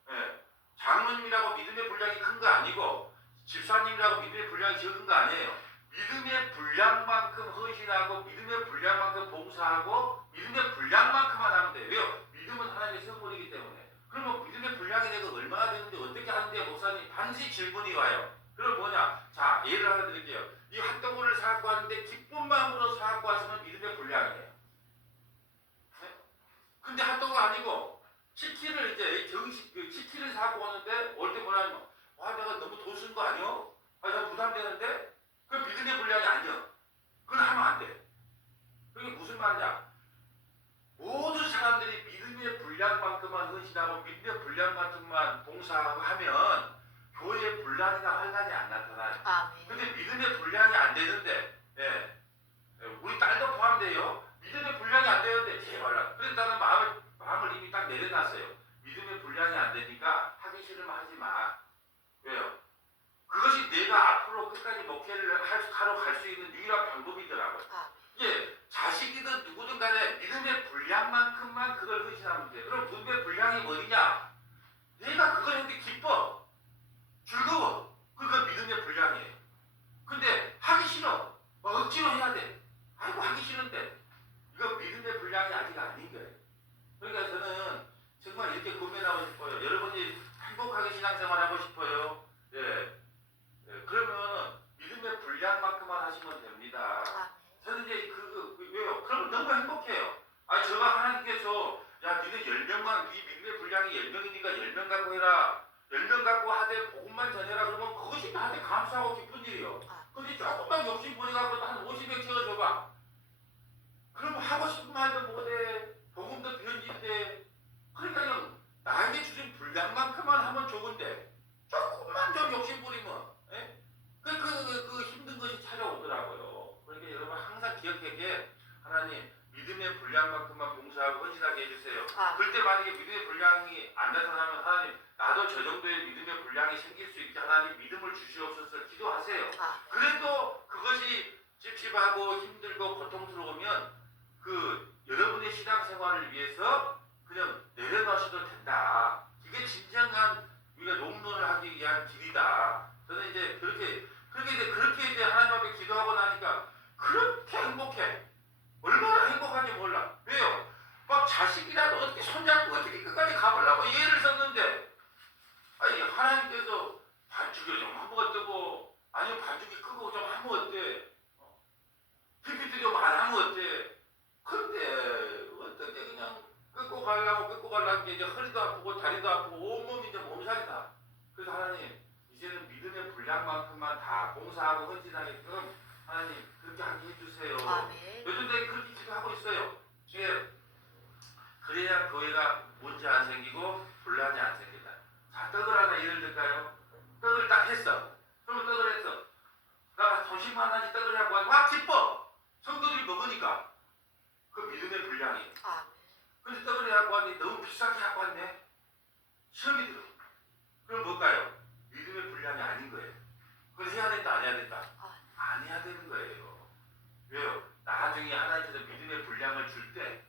네. 장로님이라고 믿음의 분량이 큰 거 아니고 집사님이라고 믿음의 분량이 적은 거 아니에요. 믿음의 분량만큼 헌신하고 믿음의 분량만큼 봉사하고 믿음의 분량만큼만 하면 돼요. 왜요? 믿음은 하나님의 선물이기 때문에. 그러면 믿음의 분량이 내가 얼마나 되는데 어떻게 하는데 목사님 반드시 질문이 와요. 그럼 뭐냐? 자 예를 하나 드릴게요. 이 핫도그를 사갖고 왔는데 기쁜 마음으로 사갖고 왔으면 믿음의 분량이에요. 네? 근데 핫도그가 아니고 치킨을 치킨을 사갖고 왔는데 올 때 뭐라면 와 내가 너무 돈 쓴 거 아니요? 나 부담되는데? 그건 믿음의 분량이 아니야. 그건 하면 안 돼. 그게 무슨 말이냐? 모든 사람들이 믿음의 분량만큼만 헌신하고 믿음의 분량만큼만 봉사하면 교회에 분란이나 환란이 안 나타나요. 근데 믿음의 분량이 안 되는데 우리 딸 바로 갈 수 있는 유일한 방법이더라고요. 아, 이제 자식이든 누구든 간에 믿음의 분량만큼만 그걸 헌신하면 돼. 그럼 믿음의 분량이 뭐냐? 내가 그걸 했는데 기뻐, 즐거워. 그거 믿음의 분량이에요. 근데 하기 싫어. 억지로 해야 돼. 아이고 하기 싫은데. 이거 믿음의 분량이 아직 아닌 거예요. 그러니까 저는 정말 이렇게 고민하고 싶어요. 여러분이 행복하게 신앙생활하고 싶어요. 예. 예. 그러면 믿음의 분량만큼만 하시면 됩니다. 저는 이제 왜요? 그러면 너무 행복해요. 아니 제가 하나님께서 야 니네 10명만 네 믿음의 분량이 10명이니까 10명 갖고 해라. 10명 갖고 하되 복음만 전해라. 그러면 그것이 나한테 감사하고 기쁜 일이요. 근데 조금만 욕심 부려갖고 한 50명 채워줘봐. 그러면 하고 싶은 말도 못해. 복음도 변질돼. 그러니까 그냥 나에게 주신 분량만큼만 하면 좋은데 조금만 좀 욕심 부리면 예? 그 힘든 것이 찾아오더라고요. 그러니까 여러분 항상 기억하게 하나님 믿음의 분량만큼만 봉사하고 헌신하게 해주세요. 그럴 때 만약에 믿음의 분량이 안 나타나면 하나님 나도 저 정도의 믿음의 분량이 생길 수 있게 하나님 믿음을 주시옵소서 기도하세요. 그래도 그것이 찝찝하고 힘들고 고통스러우면 여러분의 신앙생활을 위해서 그냥 내려놓으셔도 된다. 이게 진정한 우리가 농론을 하기 위한 길이다. 저는 이제 그렇게 이제 하나님 앞에 기도하고 나니까 그렇게 행복해. 얼마나 행복한지 몰라. 왜요? 막 자식이라도 어떻게 손잡고 어떻게 끝까지 가보려고 예를 썼는데, 아니 하나님께서 반죽을 좀 하면 어떠고, 아니면 반죽이 크고 좀 하면 어때? PPT 좀 안 하면 어때? 근데 어떻게 그냥 끊고 가려고 이제 허리도 아프고 다리도 아프고 온몸이 이제 몸살이다. 그래서 하나님 이제는 믿음의 분량만큼만 다 봉사하고 헌신하게끔 하나님 그렇게 하게 해주세요. 요즘 내가 그렇게 기도하고 있어요. 그래야 교회가 문제 안 생기고 분란이 안 생긴다. 자, 떡을 하나 예를 들까요? 떡을 딱 했어. 그러면 떡을 했어. 나 정신만 하지 떡을 하고 막 기뻐. 성도들이 먹으니까. 그 믿음의 분량이. 근데 떡을 해갖고 왔는데 너무 비싸게 갖고 왔네. 시험이 들어. 그럼 뭘까요? 믿음의 분량이 아닌 거예요. 그걸 해야 된다, 안 해야 된다? 안 해야 되는 거예요. 왜요? 나중에 하나님께서 믿음의 분량을 줄 때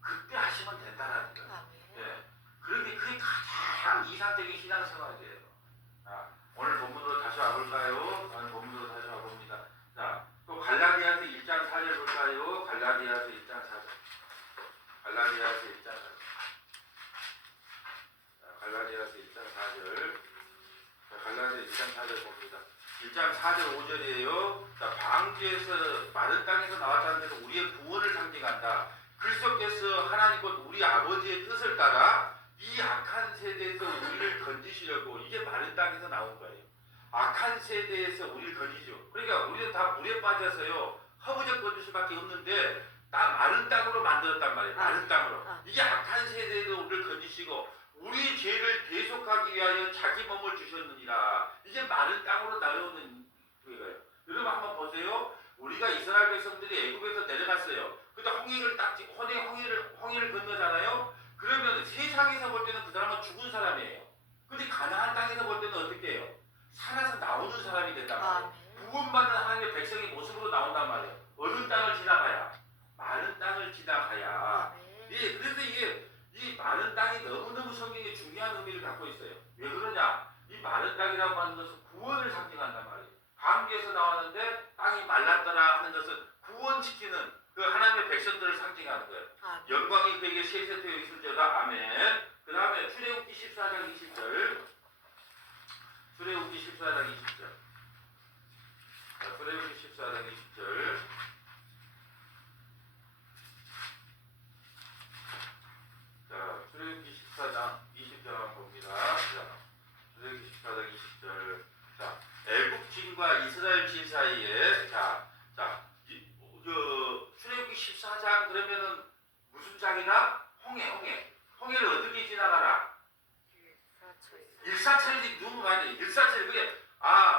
그때 하시면 된다라는 거예요. 예. 그게 가장 이상적인 신앙생활이에요. 자, 오늘 본문으로 다시 와볼까요? 오늘 본문으로 다시 와봅니다. 자, 또 갈라디아서 1장 4절 볼까요? 갈라디아서 1장 4절. 갈라디아서 1장 4절. 자, 갈라디아서 1장 4절. 자, 갈라디아 1장 4절 봅니다. 1장 4절 5절이에요. 자, 방주에서 마른 땅에서 나왔다는 데서 우리의 구원을 상징한다. 그리스도께서 하나님 곧 우리 아버지의 뜻을 따라 이 악한 세대에서 우리를 건지시려고, 이게 마른 땅에서 나온 거예요. 악한 세대에서 우리를 건지죠. 그러니까 우리는 다 물에 빠져서요 허브적 건질 수밖에 없는데 마른 땅으로 만들었단 말이에요. 마른 땅으로. 이게 악한 세대에서 우리를 건지시고 우리 죄를 대속하기 위하여 자기 몸을 주셨느니라. 이게 마른 땅으로 나오는 거예요. 여러분 한번 보세요. 우리가 이스라엘 백성들이 애굽에서 내려갔어요. 그때 홍해를 건너잖아요. 그러면 세상에서 볼 때는 그 사람은 죽은 사람이에요. 근데 가나안 땅에서 볼 때는 어떻게 해요? 살아서 나오는 사람이 된단 말이에요. 구원받는 하나님의 백성의 모습으로 나온단 말이에요. 어느 땅을 지나가야? 마른 땅을 지나가야. 예, 그래서 이 마른 땅이 너무너무 성경에 중요한 의미를 갖고 있어요. 왜 그러냐? 이 마른 땅이라고 하는 것은 구원을 상징한단 말이에요. 광기에서 나왔는데 땅이 말랐더라 하는 것은 구원시키는 그 하나님의 백성들을 상징하는 거예요. 영광이 그에게 세세되어 있을지어다. 아멘. 그 다음에 출애굽기 14장 20절. 출애굽기 14장 20절. 출애굽기 14장 20절. 자, 출애굽기 14장 20절 한번 봅니다. 자, 출애굽기 14장 20절. 자, 애굽진과 이스라엘 진 사이에 출애굽기 14장 그러면은 무슨 장이나 홍해를 어떻게 지나가라? 일사천리 누구 말이에요? 일사천리 그게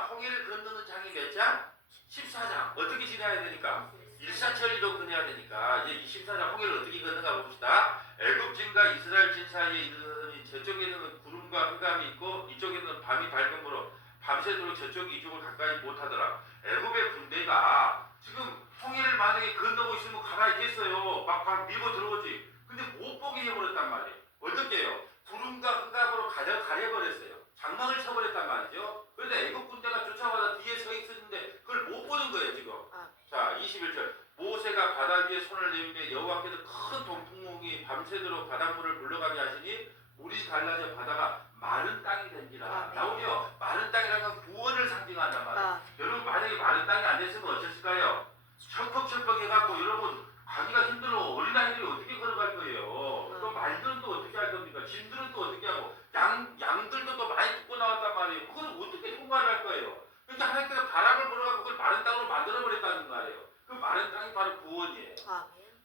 홍해를 건너는 장이 몇 장? 14장. 어떻게 지나야 되니까? 일사천리로 건너야 되니까 이제 14장 홍해를 어떻게 건너가 봅시다. 애굽진과 이스라엘 진 사이에 이르더니 저쪽에는 구름과 흑암이 있고 이쪽에는 밤이 밝음으로 밤새도록 저쪽 이쪽을 가까이 못하더라. 애굽의 군대가 지금 홍해를 만약에 건너고 있으면 가만히 있겠어요. 막 밀고 들어오지. 근데 못 보게 해버렸단 말이에요. 어떻게 해요? 구름과 흑암으로 가려버렸어요. 장막을 쳐버렸단 말이죠. 그런데 애굽 군대가 쫓아와서 뒤에 서 있었는데 그걸 못 보는 거예요 지금. 자 21절 모세가 바다 위에 손을 내밀며 여호와께서 큰 동풍이 밤새도록 바닷물을 물러가게 하시니 물이 갈라져 바다가 마른 땅이 된지라. 나오죠. 마른 땅이라는 건 구원을 상징한단 말이에요. 여러분 만약에 마른 땅이 안 됐으면 어쩌실까요? 철퍽철퍽 해갖고 여러분 가기가 힘들어. 어린아이들이 어떻게 걸어갈 거예요. 또 말들은 또 어떻게 할 겁니까? 짐들은 또 어떻게 하고 양들도 또 많이 죽고 나왔단 말이에요. 그걸 어떻게 통과를 할 거예요? 그러니까 하나님께서 바람을 불어가고 그걸 마른 땅으로 만들어버렸다는 말이에요. 그 마른 땅이 바로 구원이에요.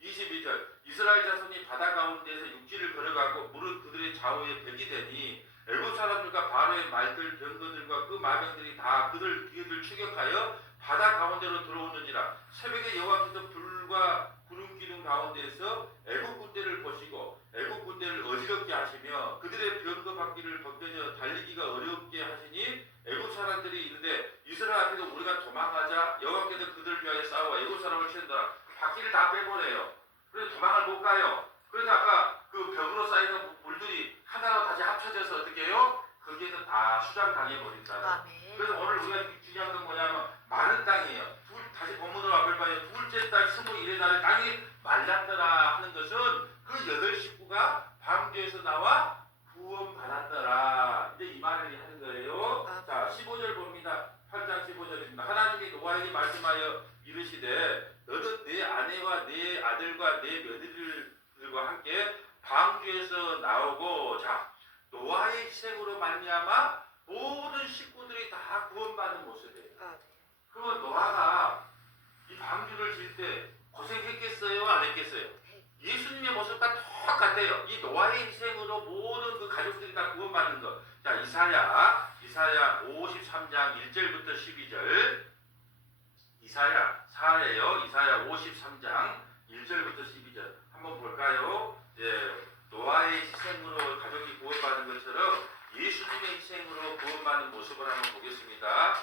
22절 이스라엘 자손이 바다 가운데에서 육지를 걸어가고 물은 그들의 좌우에 벽이 되니 애굽 사람들과 바로의 말들 병거들과 그 마병들이 다 그들 뒤를 추격하여 바다 가운데로 들어오느니라. 새벽에 여호와께서 불과 구름 기둥 가운데에서 애굽 군대를 보시고 애굽 군대를 어지럽게 하시며 그들의 병거 바퀴를 벗겨져 달리기가 어렵게 하시니 애굽 사람들이 이르되 이스라엘 앞에서 우리가 도망하자. 여호와께서 그들을 위하여 싸워 애굽 사람을 치는다. 바퀴를 다 빼버려요. 그래서 도망을 못 가요. 그래서 아까 그 벽으로 쌓이는 물들이 하나로 다시 합쳐져서 어떻게 해요? 거기에서 다 수장당해버린다. 그래서 오늘 우리가 중요한 건 뭐냐면 마른 땅이에요. 다시 본문으로 앞을 봐요. 둘째 달 21일 날에 땅이 말랐더라 하는 것은 그 여덟 식구가 방주에서 나와 구원받았더라. 이제 이 말을 하는 거예요. 자 15절 봅니다. 8장 15절입니다. 하나님이 노아에게 말씀하여 이르시되 너는 내 아내와 내 아들과 내 며느리들과 함께 방주에서 나오고. 자 노아의 희생으로 말미암아 모든 식구들이 다 구원받는 모습이에요. 그러면 노아가 이 방주를 질 때 고생했겠어요? 안 했겠어요? 예수님의 모습과 똑같아요. 이 노아의 희생으로 모든 그 가족들이 다 구원받는 것. 자 이사야 53장 1절부터 12절. 이사야 53장 1절부터 12절 한번 볼까요? 노아의 희생으로 가족이 구원받은 것처럼 예수님의 희생으로 구원받는 모습을 한번 보겠습니다.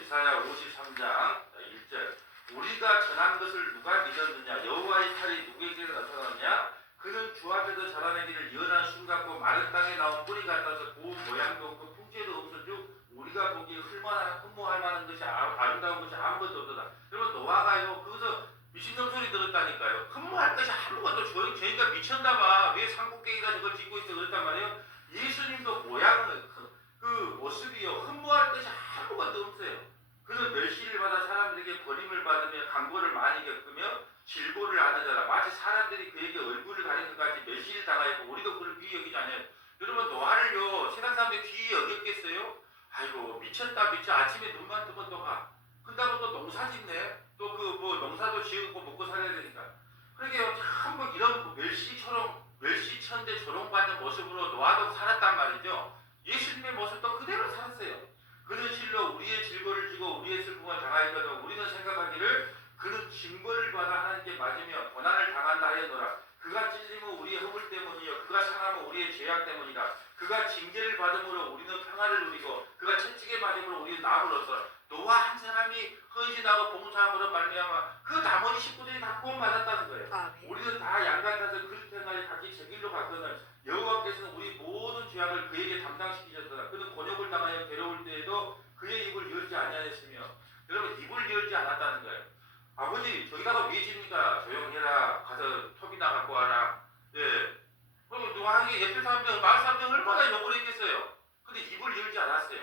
이사야 53장 1절 우리가 전한 것을 누가 믿었느냐? 여호와의 칼이 누구에게 나타났느냐? 그는 주 앞에서 자라내기를 연한 순 같고 마른 땅에 나온 뿌리 같아서 고운 모양도 없고 풍채도 없어져 우리가 보기에 흠모할 만한 것이 아름다운 것이 아무것도 없더라. 여러분 노아가요 거기서 미친놈 소리 들었다니까요. 흠모할 것이 아무것도 저희가 미쳤나봐. 왜 산꼭대기가 저걸 짓고 있어 그랬단 말이에요. 예수님도 모양은 그 모습이요 흠모할 것이 아무것도 없어요. 그는 멸시를 받아 사람들에게 버림을 받으며 강고를 많이 겪으며 질고를 하는 자라. 마치 사람들이 그에게 얼굴을 가리는 것 같이 멸시를 당하였고 우리도 그를 귀히 여기지 않아요. 여러분 노아를요 세상 사람들이 귀히 여겼겠어요? 아이고 미쳤다 미쳐. 아침에 눈만 뜨면 또 가. 그다음에 또 농사 짓네. 또 그 뭐 농사도 지으고 먹고 살아야 되니까. 그러게요 참 뭐 이런 멸시천대 조롱받는 모습으로 노아도 살았단 말이죠. 예수님의 모습도 그대로 살았어요. 그는 실로 우리의 질고를 지고 우리의 슬픔을 당하였거든 우리는 생각하기를 그는 징벌을 받아 하나님께 맞으며 고난을 당한다 하였노라. 그가 찔림은 우리의 허물 때문이요 그가 상함은 우리의 죄악 때문이다. 그가 징계를 받음으로 우리는 평안을 누리고 그가 채찍에 맞음으로 우리는 나음을 얻었다. 노아 한 사람이 헌신하고 봉사함으로 말미암아 그 나머지 식구들이 다 구원받았다는 거예요. 우리는 다 양같아서 그리스도인까지 각기 제 길로 갔거늘 여호와께서는 우리 모든 죄악을 그에게 담당시키셨다. 그는 곤욕을 당하여 괴로울 때에도 그의 입을 열지 아니하였으며. 여러분 입을 열지 않았다는 거예요. 아버지 저기다가 왜 집니까? 조용해라. 가서 톱이나 갖고 와라. 그럼 누가 옆에 사람들 마을 사람들 얼마나 욕을 했겠어요. 근데 입을 열지 않았어요.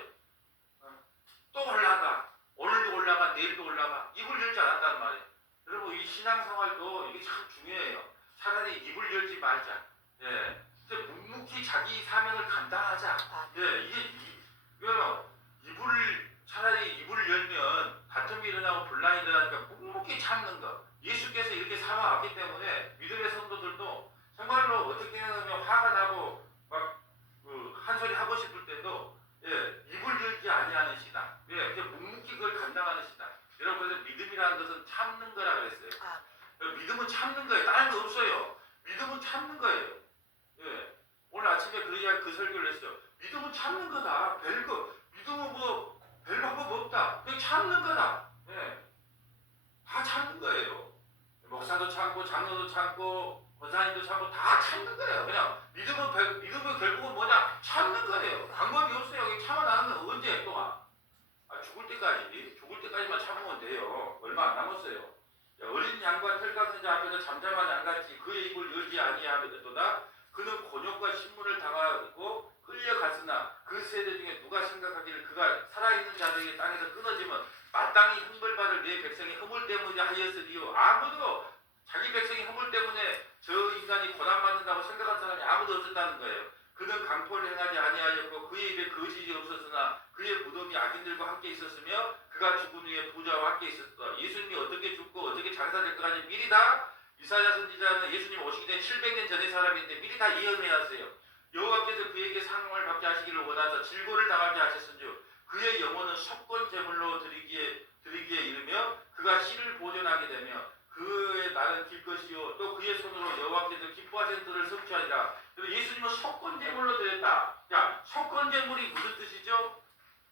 또 올라가. 오늘도 올라가 내일도 올라가. 입을 열지 않았단 말이에요. 여러분 이 신앙생활도 이게 참 중요해요. 차라리 입을 열지 말자. 묵묵히 자기 사명을 감당하자. 차라리 입을 열면 다툼이 일어나고 분란이 일어나니까 묵묵히 참는 것. 예수께서 이렇게 삼아왔기 때문에 믿음의 성도들도 정말로 어떻게 하면 화가 나고 막 한 소리 하고 싶을 때도 입을 열지 아니하는 신앙. 묵묵히 그걸 감당하는 신앙. 여러분 그래서 믿음이라는 것은 참는 거라 그랬어요. 믿음은 참는 거예요. 다른 거 없어요. 믿음은 참는 거예요. 오늘 아침에 그 설교를 했어요. 믿음은 참는 거다. 믿음은 뭐 별 방법 없다. 그냥 참는 거다. 예, 다 참는 거예요. 목사도 참고 장로도 참고 권사님도 참고 다 참는 거예요. 그냥 믿음은 결국은 뭐냐? 참는 거예요. 방법이 없어요. 여기 참아나는 건 언제 동안? 죽을 때까지만 참으면 돼요. 얼마 안 남았어요. 어린 양과 털같은 자 앞에서 잠잠한 양같이 그의 입을 열지 아니하였도다. 그는 곤욕과 신문을 당하고 끌려갔으나 그 세대 중에 누가 생각하기를 그가 살아있는 자들에게 땅에서 끊어지면 마땅히 형벌받을 내 백성이 허물 때문에 하였으리요. 아무도 자기 백성이 허물 때문에 저 인간이 고난받는다고 생각한 사람이 아무도 없었다는 거예요. 그는 강포를 행하지 아니하였고 그의 입에 거짓이 없었으나 그의 무덤이 악인들과 함께 있었으며 그가 죽은 후에 부자와 함께 있었다. 예수님이 어떻게 죽고 어떻게 장사될 것까지 미리 다 이사야 선지자는 예수님 오시기 전에 700년 전의 사람인데 미리 다 예언해놨어요. 여호와께서 그에게 상을 받게 하시기를 원하사 질고를 당하게 하셨은즉 그의 영혼은 석권 제물로 드리기에 이르며 그가 씨를 보존하게 되며 그의 날은 길 것이요 또 그의 손으로 여호와께서 기뻐하신 뜻을 성취하리라. 그래서 예수님은 석권 제물로 드렸다. 자, 석권 제물이 무슨 뜻이죠?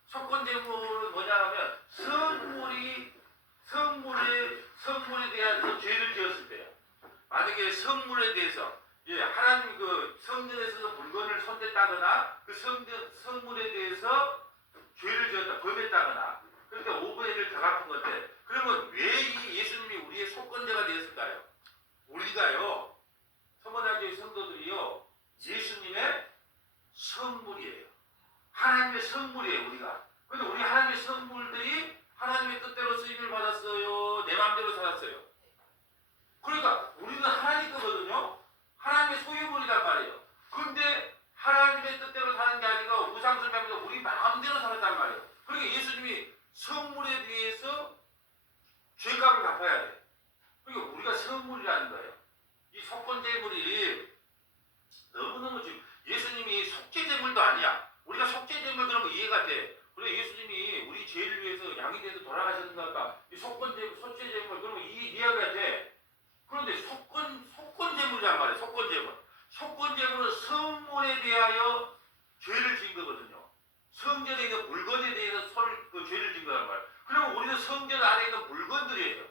석권 제물은 뭐냐 하면 성물에 대해서 죄를 지었을 때요. 만약에 성물에 대해서 하나님 그 성전에서 물건을 손댔다거나 그 성물에 대해서 죄를 지었다, 범했다거나 그러니까 오브에를 더 갚은 건데 그러면 왜 이 예수님이 우리의 속건제가 되었을까요? 우리가요 서머나교회 성도들이요 예수님의 성물이에요. 하나님의 성물이에요 우리가. 근데 우리 하나님의 성물들이 하나님의 뜻대로 쓰임을 받았어요? 내 마음대로 살았어요? 그러니까 우리는 하나님 거거든요. 하나님의 소유물이란 말이에요. 근데 하나님의 뜻대로 사는 게 아니라 우상숭배하면서 우리 마음대로 살았단 말이에요. 그러니까 예수님이 성물에 대해서 죄값을 갚아야 돼. 그러니까 우리가 성물이라는 거예요. 이 속건제물이 너무너무 지금 예수님이 속죄제물도 아니야. 우리가 속죄제물 그러면 이해가 돼. 그래 예수님이 우리 죄를 위해서 양이 돼서 돌아가셨는가? 이 속죄제물 그러면 이해가 돼. 그런데 속건제물이란 말이에요. 속건제물은 성물에 대하여 죄를 지은 거거든요. 성전에 있는 물건에 대해서 죄를 지은 거란 말이에요. 그러면 우리는 성전 안에 있는 물건들이에요.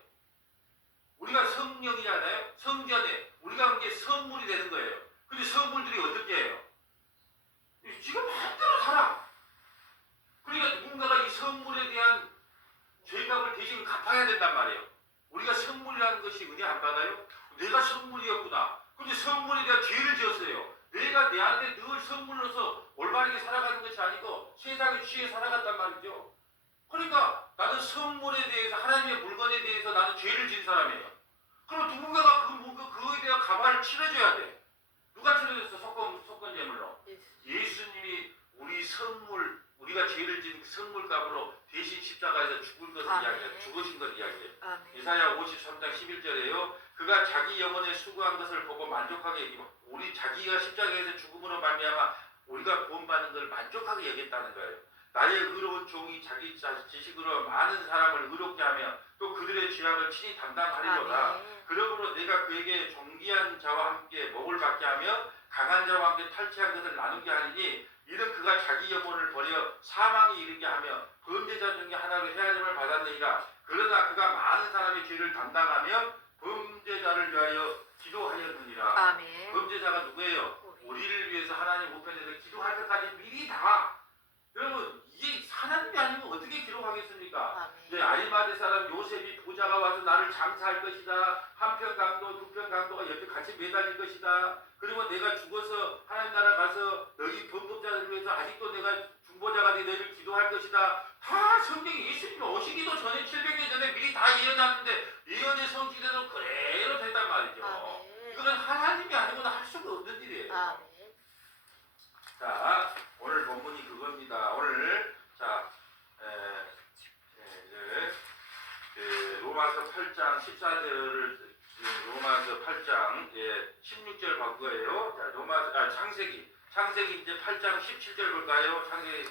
우리가 성령이잖아요. 성전에 우리가 그게 성물이 되는 거예요. 근데 성물들이 어떻게 해요? 지가 마음대로 살아. 그러니까 누군가가 이 성물에 대한 죄값을 대신 갚아야 된단 말이에요. 우리가 성물이라는 것이 은혜 안 받아요? 내가 성물이었구나. 근데 성물에 대한 죄를 지었어요. 내가 내한테 늘 성물로서 올바르게 살아가는 것이 아니고 세상에 취해 살아갔단 말이죠. 그러니까 나는 성물에 대해서 하나님의 물건에 대해서 나는 죄를 지은 사람이에요. 그럼 누군가가 그거에 대한 가발을 치러줘야 돼. 누가 치러줬어? 속건제물로. 예수님이 우리 성물, 우리가 죄를 지은 성물값으로 대신 십자가에서 죽을 것을 이야기해요. 죽으신 것을 이야기해요. 이사야 53장 11절에요. 그가 자기 영혼에 수고한 것을 보고 만족하게 여기고 우리 자기가 십자가에서 죽음으로 말미암아 우리가 구원받는 것을 만족하게 여겼다는 거예요. 나의 의로운 종이 자기 지식으로 많은 사람을 의롭게 하며 또 그들의 죄악을 친히 담당하리로다. 그러므로 내가 그에게 존귀한 자와 함께 복을 받게 하며 강한 자와 함께 탈취한 것을 나누게 하리니 이는 그가 자기 영혼을 버려 사망에 이르게 하며 범죄자 중에 하나로 헤아림을 받았느니라. 그러나 그가 많은 사람의 죄를 담당하며 범죄자를 위하여 기도하였느니라. 아멘. 범죄자가 누구예요? 우리를 위해서 하나님 우편에서 기도할 것까지 미리 다. 여러분 이게 하나님이 아니면 어떻게 기록하겠습니까? 이제 아리마대 사람 요셉이 부자가 와서 나를 장사할 것이다. 한편 강도 두편 강도가 옆에 같이 매달릴 것이다. 그리고 내가 죽어서 하나님 나라 가서 너희 범법자들을 위해서 아직도 내가 중보자가 돼 너희를 기도할 것이다. 다 성경이 예수님이 오시기도 전에 700년 전에 미리 다 예언하는데 예언의 성취대로 그대로 됐단 말이죠. 이거는 하나님이 아니고는 할 수가 없는 일이에요. 자, 오늘 본문이 그겁니다. 오늘 자 로마서 8장 14절을 로마서 8장 16절 볼 거예요. 자, 창세기 이제 8장 17절 볼까요? 창세기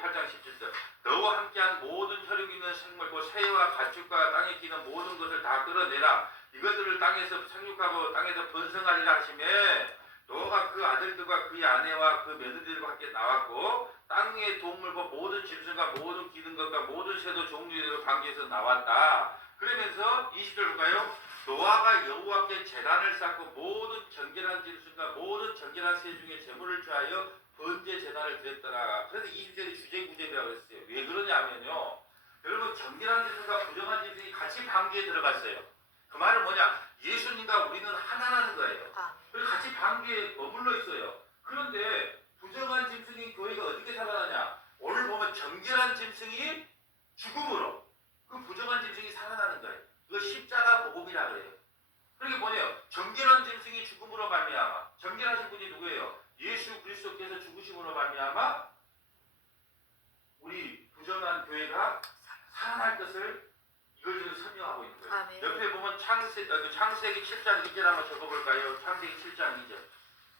8장 17절. 너와 함께한 모든 혈육 있는 생물, 곧 새와 가축과 땅에 기는 모든 것을 다 끌어내라. 이것들을 땅에서 생육하고 땅에서 번성하리라 하시매 노아가 그 아들들과 그의 아내와 그 며느리들과 함께 나왔고 땅의 동물과 모든 짐승과 모든 기는 것과 모든 새도 종류대로 방주에서 나왔다. 그러면서 20절 볼까요? 노아가 여호와께 제단을 쌓고 모든 정결한 짐승과 모든 정결한 새 중에 제물을 취하여 번제 제단을 드렸더라. 그래서 20절이 주제 구절이라고 했어요. 왜 그러냐면요, 여러분 정결한 짐승과 부정한 짐승이 같이 방주에 들어갔어요. 그 말은 뭐냐? 예수님과 우리는 하나라는 거예요. 그래서 같이 방주에 머물러 있어요. 그런데 부정한 짐승이 교회가 어떻게 살아나냐? 오늘 보면 정결한 짐승이 죽음으로, 그 부정한 짐승이 살아나는 거예요. 이거 십자가 복음이라 그래요. 그게 뭐냐요? 정결한 짐승이 죽음으로 말미암아. 정결하신 분이 누구예요? 예수 그리스도께서 죽으심으로 말미암아 우리 부정한 교회가 살아날 것을 이걸 지금 설명하고 있는 거예요. 아멘. 옆에 보면 창세기 7장 2절 한번 적어볼까요? 창세기 7장 2절.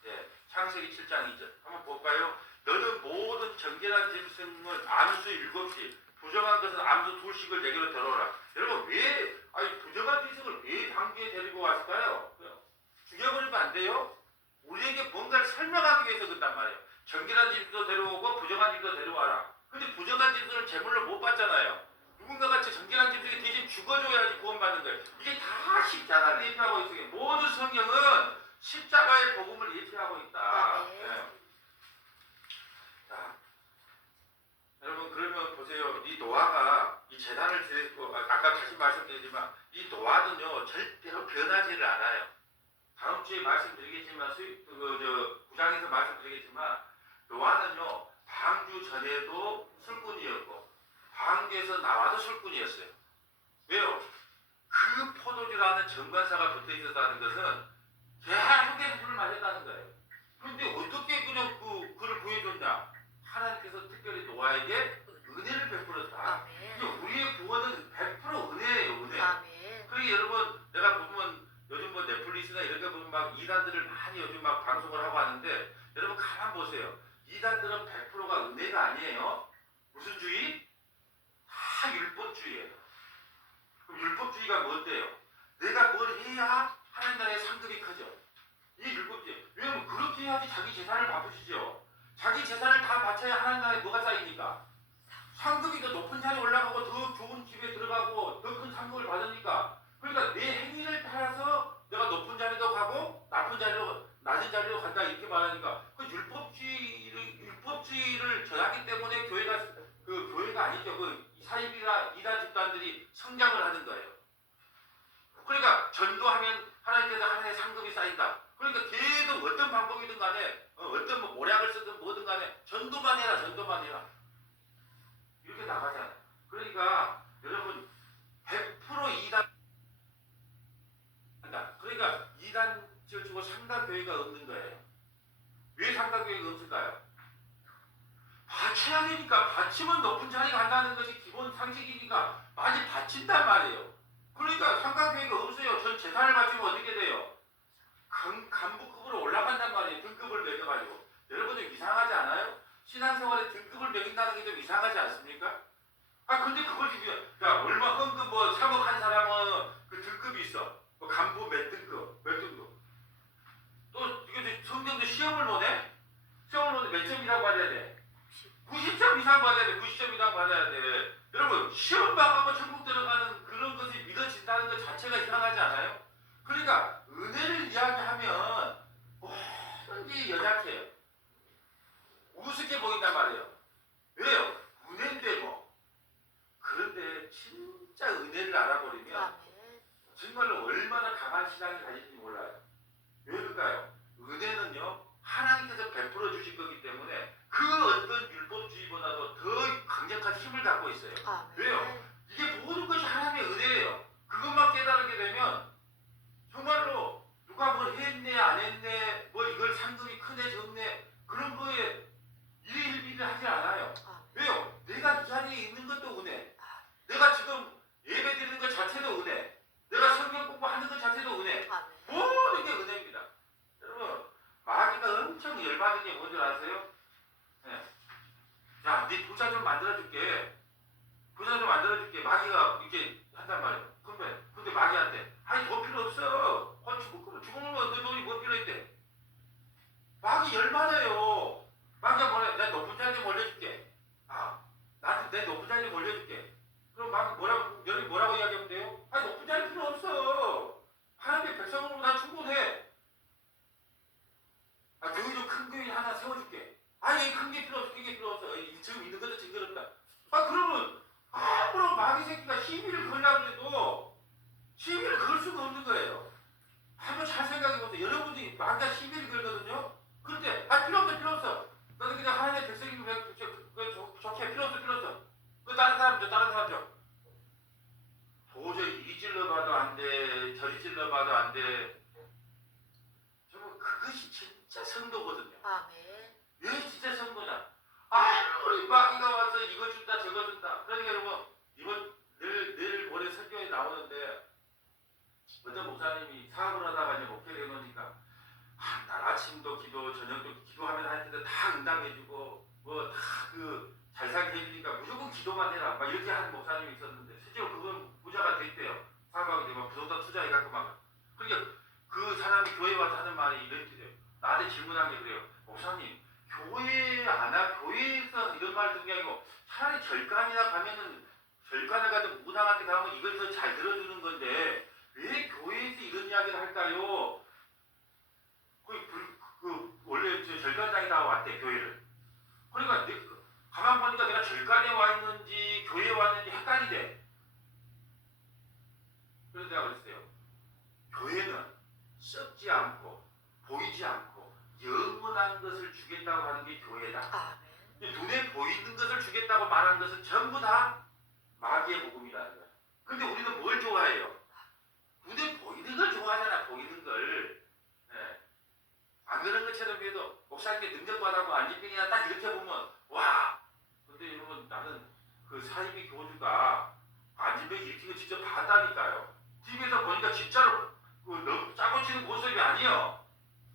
네, 창세기 7장 2절 한번 볼까요? 너는 모든 정결한 짐승을 암수 7씩, 부정한 것은 암수 2씩을 내게로 데려오라. 여러분 부정한 짐승을 왜 방주에 데리고 왔을까요? 죽여버리면 안 돼요? 우리에게 뭔가를 설명하기 위해서 그런단 말이에요. 정결한 짐승도 데려오고 부정한 짐승도 데려와라. 근데 부정한 짐승을 제물로 못 받잖아요. 누군가가 정결한 짐승이 대신 죽어줘야지 구원받는 거예요. 이게 다 십자가를 예표하고 있어요. 모든 성경은 십자가의 복음을 예표하고 있다. 네. 자, 여러분 그러면 보세요. 이 노아가 이 제단을 드리고, 아까 다시 말씀드리지만 이 노아는요 절대로 변하지를 않아요. 다음 주에 말씀드리겠지만 9장에서 말씀드리겠지만 노아는요 방주 전에도 술꾼이었고 방주에서 나와도 술꾼이었어요. 왜요? 그 포도주라는 정관사가 붙어 있었다는 것은 계속해서 술을 마셨다는 거예요. 그런데 어떻게 그냥 그를 구해줬냐? 하나님께서 특별히 노아에게 은혜를 베풀었다. 우리의 구원은 100% 은혜예요, 은혜. 그러니까 여러분, 내가 보면 요즘 뭐 넷플릭스나 이런 거 보면 막 이단들을 많이 요즘 막 방송을 하고 하는데, 여러분 가만 보세요. 이단들은 100%가 은혜가 아니에요. 무슨 주의? 다 율법주의예요. 그럼 율법주의가 뭔데요? 내가 뭘 해야 하나님 나라의 상급이 커져. 이 율법주의. 왜냐면 그렇게 해야지 자기 재산을 갚으시죠. 자기 재산을 다 바쳐야 하나님 나라에 뭐가 쌓이니까? 상급이 더 높은 자리에 올라가고 더 좋은 집에 들어가고 더 큰 상급을 받으니까. 그러니까 내 행위를 따라서 내가 높은 자리도 가고 낮은 자리로 간다 이렇게 말하니까 그 율법주의를 전하기 때문에 교회가 아니죠. 그 사입이나 이단 집단들이 성장을 하는 거예요. 그러니까 전도하면 하나님께서 하나님의 상급이 쌓인다. 그러니까 계속 어떤 방법이든 간에 어떤 뭐 모략을 쓰든 뭐든 간에 전도만 해라. 이렇게 나가잖아요. 그러니까 여러분 100% 이단, 그러니까 이단을 주고 상가교회가 없는 거예요. 왜 상가교회가 없을까요? 바쳐야 되니까. 바치면 높은 자리 간다는 것이 기본 상식이니까 많이 바친단 말이에요. 그러니까 상가교회가 없어요. 전 재산을 바치면 어떻게 돼요? 간부급으로 올라간단 말이에요. 등급을 매겨가지고. 여러분 좀 이상하지 않아요? 신앙생활에 등급을 매긴다는 게 좀 이상하지 않습니까? 근데 그걸 지금, 얼마 헌금 3억 한 사람은 그 등급이 있어. 간부 몇 등급. 또, 이게 성경도 시험을 보내? 몇 점이라고 받아야 돼? 90점 이상 받아야 돼. 90점 이상 받아야 돼. 여러분, 시험 봐가고 천국 들어가는 그런 것이 믿어진다는 것 자체가 이상하지 않아요? 그러니까, 은혜를 이야기하면, 모든 게 연약해요. 우습게 보인단 말이에요. 왜요? 은혜인데 뭐. 그런데 진짜 은혜를 알아버리면 정말로 얼마나 강한 신앙이 가질지 몰라요. 왜 그럴까요? 은혜는요 하나님께서 베풀어 주신 거기 때문에 그 어떤 율법주의보다도 더 강력한 힘을 갖고 있어요. 왜요? 이게 모든 것이 하나님의 은혜예요. 그것만 깨달게 되면 정말로 누가 뭘 했네 안 했네 이걸 상급이 크네 적네 그런 거에 일일비를 하지 않아요. 왜요? 내가 이 자리에 있는 것도 은혜. 내가 지금 예배 드리는 것 자체도 은혜. 내가 성경 공부하는 것 자체도 은혜. 안 돼. 저리 찔러봐도 안 돼. 정말 그것이 진짜 성도거든요. 아멘. 왜 진짜 성도냐? 우리 마귀가 와서 이거 준다 저거 준다. 그러니까 여러분 이번 내일 모레 설교에 나오는데 어떤 목사님이 사업을 하다가 이제 목회를 해놓으니까 날 아침도 기도 저녁도 기도하면 하는데 다 응답해주고 뭐 다 그 잘 살게 해주니까 무조건 기도만 해라 막 이렇게 하는 목사님이 있었는데 실제로 그건 부자가 됐대요. 사업하게 되면 부동산 투자해갖고 막. 그러니까 그 사람이 교회 와서 하는 말이 이랬대요. 나한테 질문한 게 그래요. 목사님 교회 교회에서 이런 말 듣는 게 아니고 차라리 절간이나 가면은 절간에 가도 무당한테 가면 이걸 더 잘 들어주는 건데 왜 교회에서 이런 이야기를 할까요? 원래 저 절간장이다 왔대 교회를. 그러니까 가만 보니까 내가 절간에 와 있는지 교회에 왔는지 헷갈리대. 그래서 내가 그랬어요. 교회는 썩지 않고 보이지 않고 영원한 것을 주겠다고 하는 게 교회다. 아멘. 눈에 보이는 것을 주겠다고 말하는 것은 전부 다 마귀의 복음이라는 거야. 근데 우리는 뭘 좋아해요? 눈에 보이는 걸 좋아하잖아. 보이는 걸. 네. 안 그런 것처럼 해도 목사님께 능력받아고 안진병이나 딱 이렇게 보면 와. 근데 여러분 나는 그 사이비 교주가 안진병 일으킨 거 직접 봤다니까요. TV에서 보니까 진짜로 너무 짜고 치는 모습이 아니에요.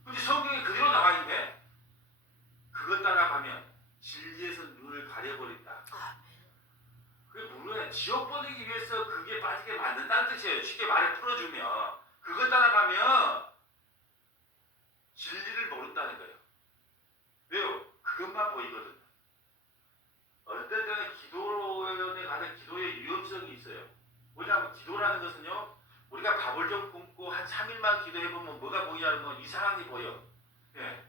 근데 성경에 그대로 나와 있네. 그것 따라가면 진리에서 눈을 가려버린다. 그게 물론 지옥 보내기 위해서 그게 빠지게 만든다는 뜻이에요. 쉽게 말해 풀어주면 그것 따라가면 진리를 모른다는 거예요. 왜요? 그것만 보이거든요. 어떨 때는 기도에 가는 기도의 위험성이 있어요. 뭐냐면 기도라는 것은요. 우리가 밥을 좀 굶고 한 3일만 기도해보면 뭐가 보이냐는 건 이상한 게 보여. 예.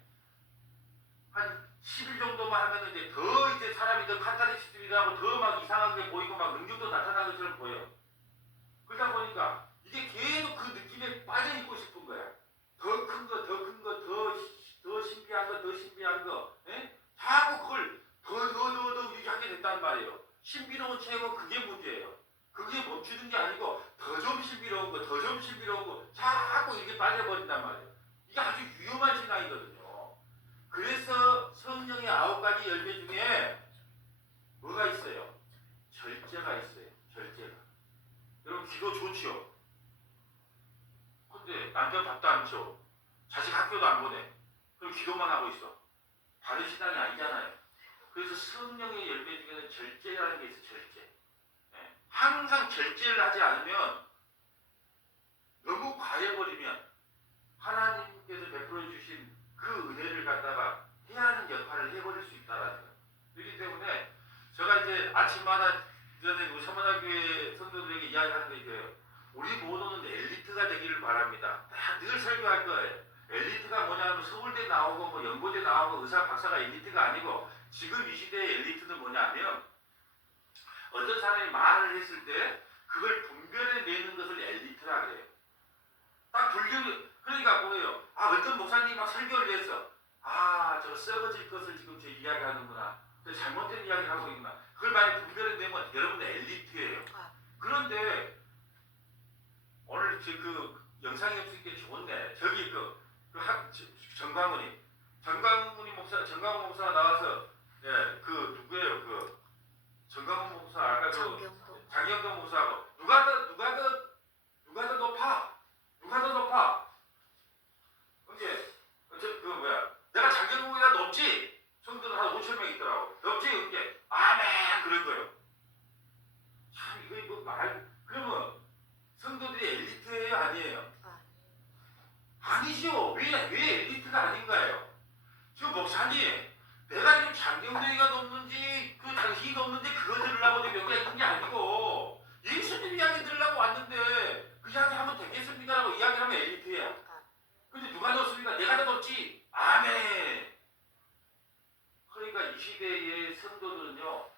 한 10일 정도만 하면 이제 더 이제 사람이 더 카타르시스라고 더 막 이상한 게 보이고 막 능력도 나타나는 것처럼 보여. 그러다 보니까 이게 계속 그 느낌에 빠져 있고 싶은 거야. 더 큰 거, 더 큰 거, 더 신비한 거, 더 신비한 거. 예? 자꾸 그걸 더 이렇게 하게 됐단 말이에요. 신비로운 체험은 그게 문제예요. 그게 멈추는 게 아니고 더 좀 신비로운 거, 더 좀 신비로운 거 자꾸 이렇게 빠져버린단 말이에요. 이게 아주 위험한 신앙이거든요. 그래서 성령의 9가지 열매 중에 뭐가 있어요? 절제가 있어요. 절제가. 여러분 기도 좋지요? 근데 남편 밥도 안 줘. 자식 학교도 안 보내. 그럼 기도만 하고 있어. 바른 신앙이 아니잖아요. 그래서 성령의 열매 중에는 절제라는 게 있어요. 절제. 네. 항상 절제를 하지 않으면 너무 과해버리면 하나님께서 베풀어 주신 그 은혜를 갖다가 해야 하는 역할을 해버릴 수 있다라는 거예요. 그렇기 때문에 제가 이제 아침마다 전에 우리 서문화교회 성도들에게 이야기하는 게 이거예요. 우리 모두는 엘리트가 되기를 바랍니다. 늘 설교할 거예요. 엘리트가 뭐냐면 서울대 나오고 뭐 연고대 나오고 의사 박사가 엘리트가 아니고 지금 이 시대의 엘리트는 뭐냐면 어떤 사람이 말을 했을 때 그걸 분별해내는 것을 엘리트라 그래요. 딱 그러니까 뭐예요? 어떤 목사님이 막 설교를 했어. 저거 썩어질 것을 지금 제 이야기하는구나. 잘못된 이야기를 하고 있구나. 그걸 만약 분별해내면 여러분은 엘리트예요. 그런데 오늘 그 영상이 없으니까 좋네. 저기 정광훈 목사가 나와서 그 누구예요? 그 정광훈 목사 아까 장경동 목사하고 누가 더 높아? 누가 더 높아? 이제 내가 장경동보다 높지? 성도들 한 5천 명 있더라고. 높지? 이게 아멘 그럴 거예요. 참 이거 그러면 성도들이 엘리트예요? 아니에요? 아니죠. 왜 엘리트가 아닌가요? 지금 목사님 내가 지금 장경동이가 높는지 그 당신이 높는지 그거 들으려고 여기가 있는 게 아니고 예수님 이야기 들으려고 왔는데 그 이야기 하면 되겠습니까? 라고 이야기하면 엘리트예요. 근데 누가 높습니까? 내가 더 높지. 아멘. 그러니까 이 시대의 성도들은요.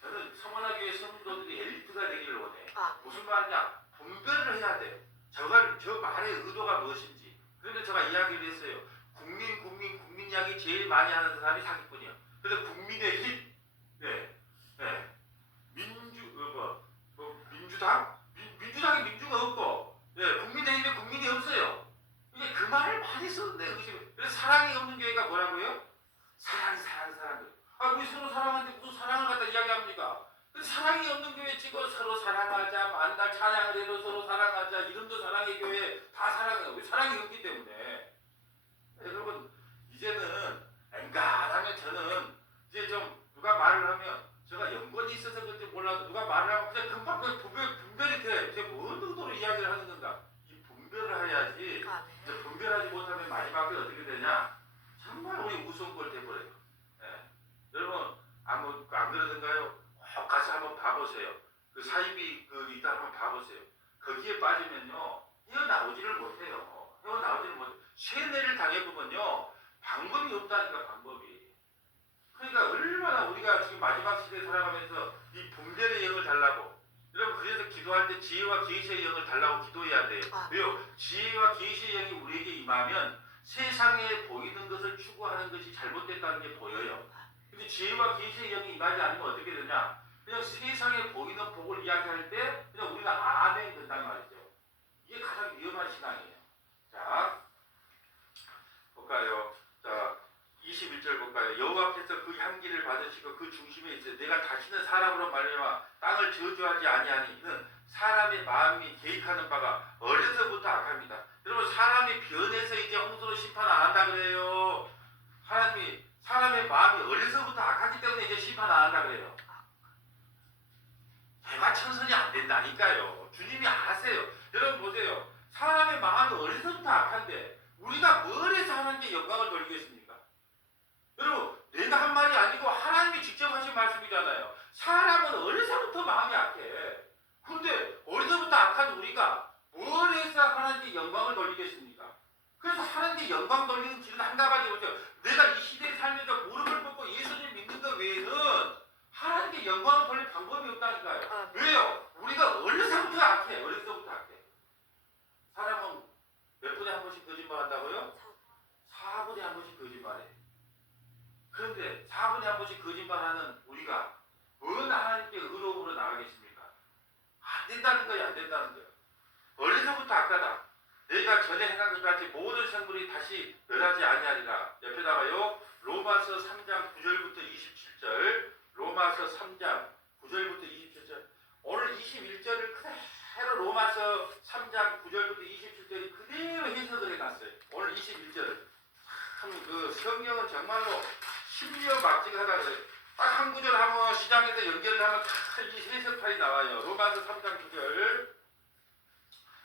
저는 서문화교회 성도들이 엘리트가 되기를 원해. 무슨 말이냐? 분별을 해야 돼. 저 말의 의도가 무엇인지. 그런데 제가 이야기를 했어요. 국민 이야기 제일 많이 하는 사람이 사기꾼이야. 그래서 국민의 힘, 민주당? 민주당에 민주가 없고 이야기를 하는 건가? 이 분별을 해야지. 이제 분별하지 못하면 마지막에 어떻게 되냐? 정말 우리 무서운 걸 돼버려요. 예. 여러분 안 그러던가요? 꼭 가서 한번 봐보세요. 그 사이비 그 있다 한번 봐보세요. 거기에 빠지면요 헤어나오지를 못해요. 헤어나오지를 못해. 세뇌를 당해보면요 방법이 없다니까 방법이. 그러니까 얼마나 우리가 지금 마지막 시대에 살아가면서 이 분별의 영을 달라고. 여러분 그래서 기도할 때 지혜와 계시의 영을 달라고 기도해야 돼요. 왜요? 지혜와 계시의 영이 우리에게 임하면 세상에 보이는 것을 추구하는 것이 잘못됐다는 게 보여요. 근데 지혜와 계시의 영이 임하지 않으면 어떻게 되냐? 그냥 세상에 보이는 복을 이야기할 때 그냥 우리가 아멘 된단 말이죠. 이게 가장 위험한 신앙이에요. 자, 볼까요? 자, 21절 볼까요? 여호와께서 그 향기를 받으시고 그 중심에 있어 내가 다시는 사람으로 말미암아 땅을 저주하지 아니하니 이는 사람의 마음이 계획하는 바가 어려서부터 악합니다. 여러분 사람이 변해서 이제 홍수로 심판 안 한다 그래요. 하나님이 사람의 마음이 어려서부터 악하기 때문에 이제 심판 안 한다 그래요. 개과천선이 안 된다니까요. 주님이 아세요. 여러분 보세요. 사람의 마음이 어려서부터 악한데 우리가 뭘 해서 하나님께 영광을 돌리겠습니까? 여러분 내가 한 말이 아니고 하나님이 직접 하신 말씀이잖아요. 사람은 어려서부터 마음이 악해. 그런데 어려서부터 악한 우리가 뭘 해서 하나님께 영광을 돌리겠습니까? 그래서 하나님께 영광 돌리는 길은 한 가지밖에 없어요. 내가 이 시대에 살면서 무릎을 꿇고 예수님 믿는 것 외에는 하나님께 영광을 돌릴 방법이 없다니까요. 왜요? 우리가 어려서부터 악해. 어려서부터 악해. 사람은 몇 분에 한 번씩 거짓말 한다고요? 4분에 한 번씩 거짓말해. 그런데 4분에 한 번씩 거짓말하는 우리가 어느 하나님께 의로움으로 나가겠습니까? 안 된다는 거예요. 안 된다는 거예요. 어려서부터 악하다. 내가 전에 행한 것 같이 모든 생물이 다시 멸하지 아니하리라. 옆에다가요. 로마서 3장 9절부터 27절. 로마서 3장 9절부터 27절. 오늘 21절을 그대로 로마서 3장 9절부터 27절이 그대로 해석을 해놨어요. 오늘 21절을. 참 그 성경은 정말로 신묘막직하다 그래요. 딱 한 구절 하면 시작해서 연결을 하면 이 해석판이 나와요. 로마서 3장 9절.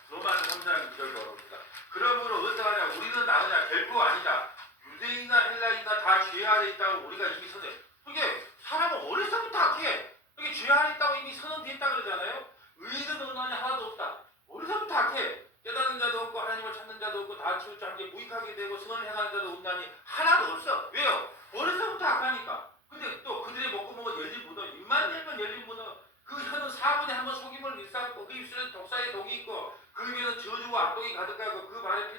로마서 3장 9절 나옵니다. 그러므로 어떠하냐? 우리는 나으냐? 결코 아니냐? 유대인이나 헬라인이나 다 죄 아래 있다고 우리가 이미 선언해. 이게 사람은 어려서부터 악해. 이게 죄 아래 있다고 이미 선언됐다 그러잖아요. 의인은 어느냐 하나도 없다. 어려서부터 악해. 깨닫는 자도 없고 하나님을 찾는 자도 없고 다 치우쳐 함께 무익하게 되고 선을 행하는 자도 없나니 하나도 없어. 왜요? 어려서부터 악하니까. 근데 또 그들의 목구멍은 열린 문어, 입만 열면 열린 문어. 그 혀는 4분에 한 번 속임을 밀쌓고 그 입술에 독사의 독이 있고 그 입에는 저주와 악독이 가득하고 그 발에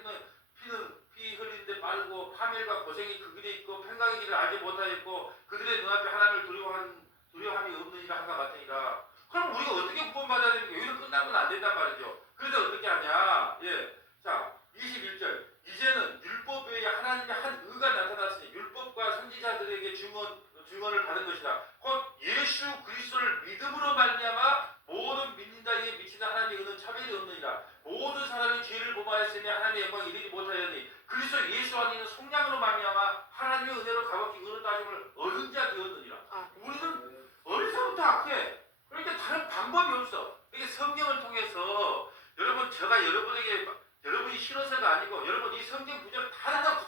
피 흘리는데 빠르고 파멸과 고생이 그 길에 있고 평강의 길을 알지 못하였고 그들의 눈앞에 하나님을 두려워함이 없느니라 한가 같으니라. 그럼 우리가 어떻게 구원받아야 됩니까? 여기서 끝나면 안 된단 말이죠. 그래서 어떻게 하냐? 예. 자, 21절. 이제는 율법 외에 하나님의 한 의가 나타났으니 율법과 선지자들에게 증언을 받은 것이다. 곧 예수 그리스도를 믿음으로 말미암아 모든 믿는 자에게 미치는 하나님의 의는 차별이 없느니라. 모든 사람이 죄를 범하였으니 하나님의 영광에 이르지 못하였니 그리스도 예수 안에 있는 속량으로 말미암아 하나님의 은혜로 값없이 의로 따짐을 얻은 자 되었느니라. 우리는 어려서부터 악해. 그러니까 다른 방법이 없어. 이게 성경을 통해서 여러분 제가 여러분이 싫어서가 아니고 여러분 이 성경 구절 다 하나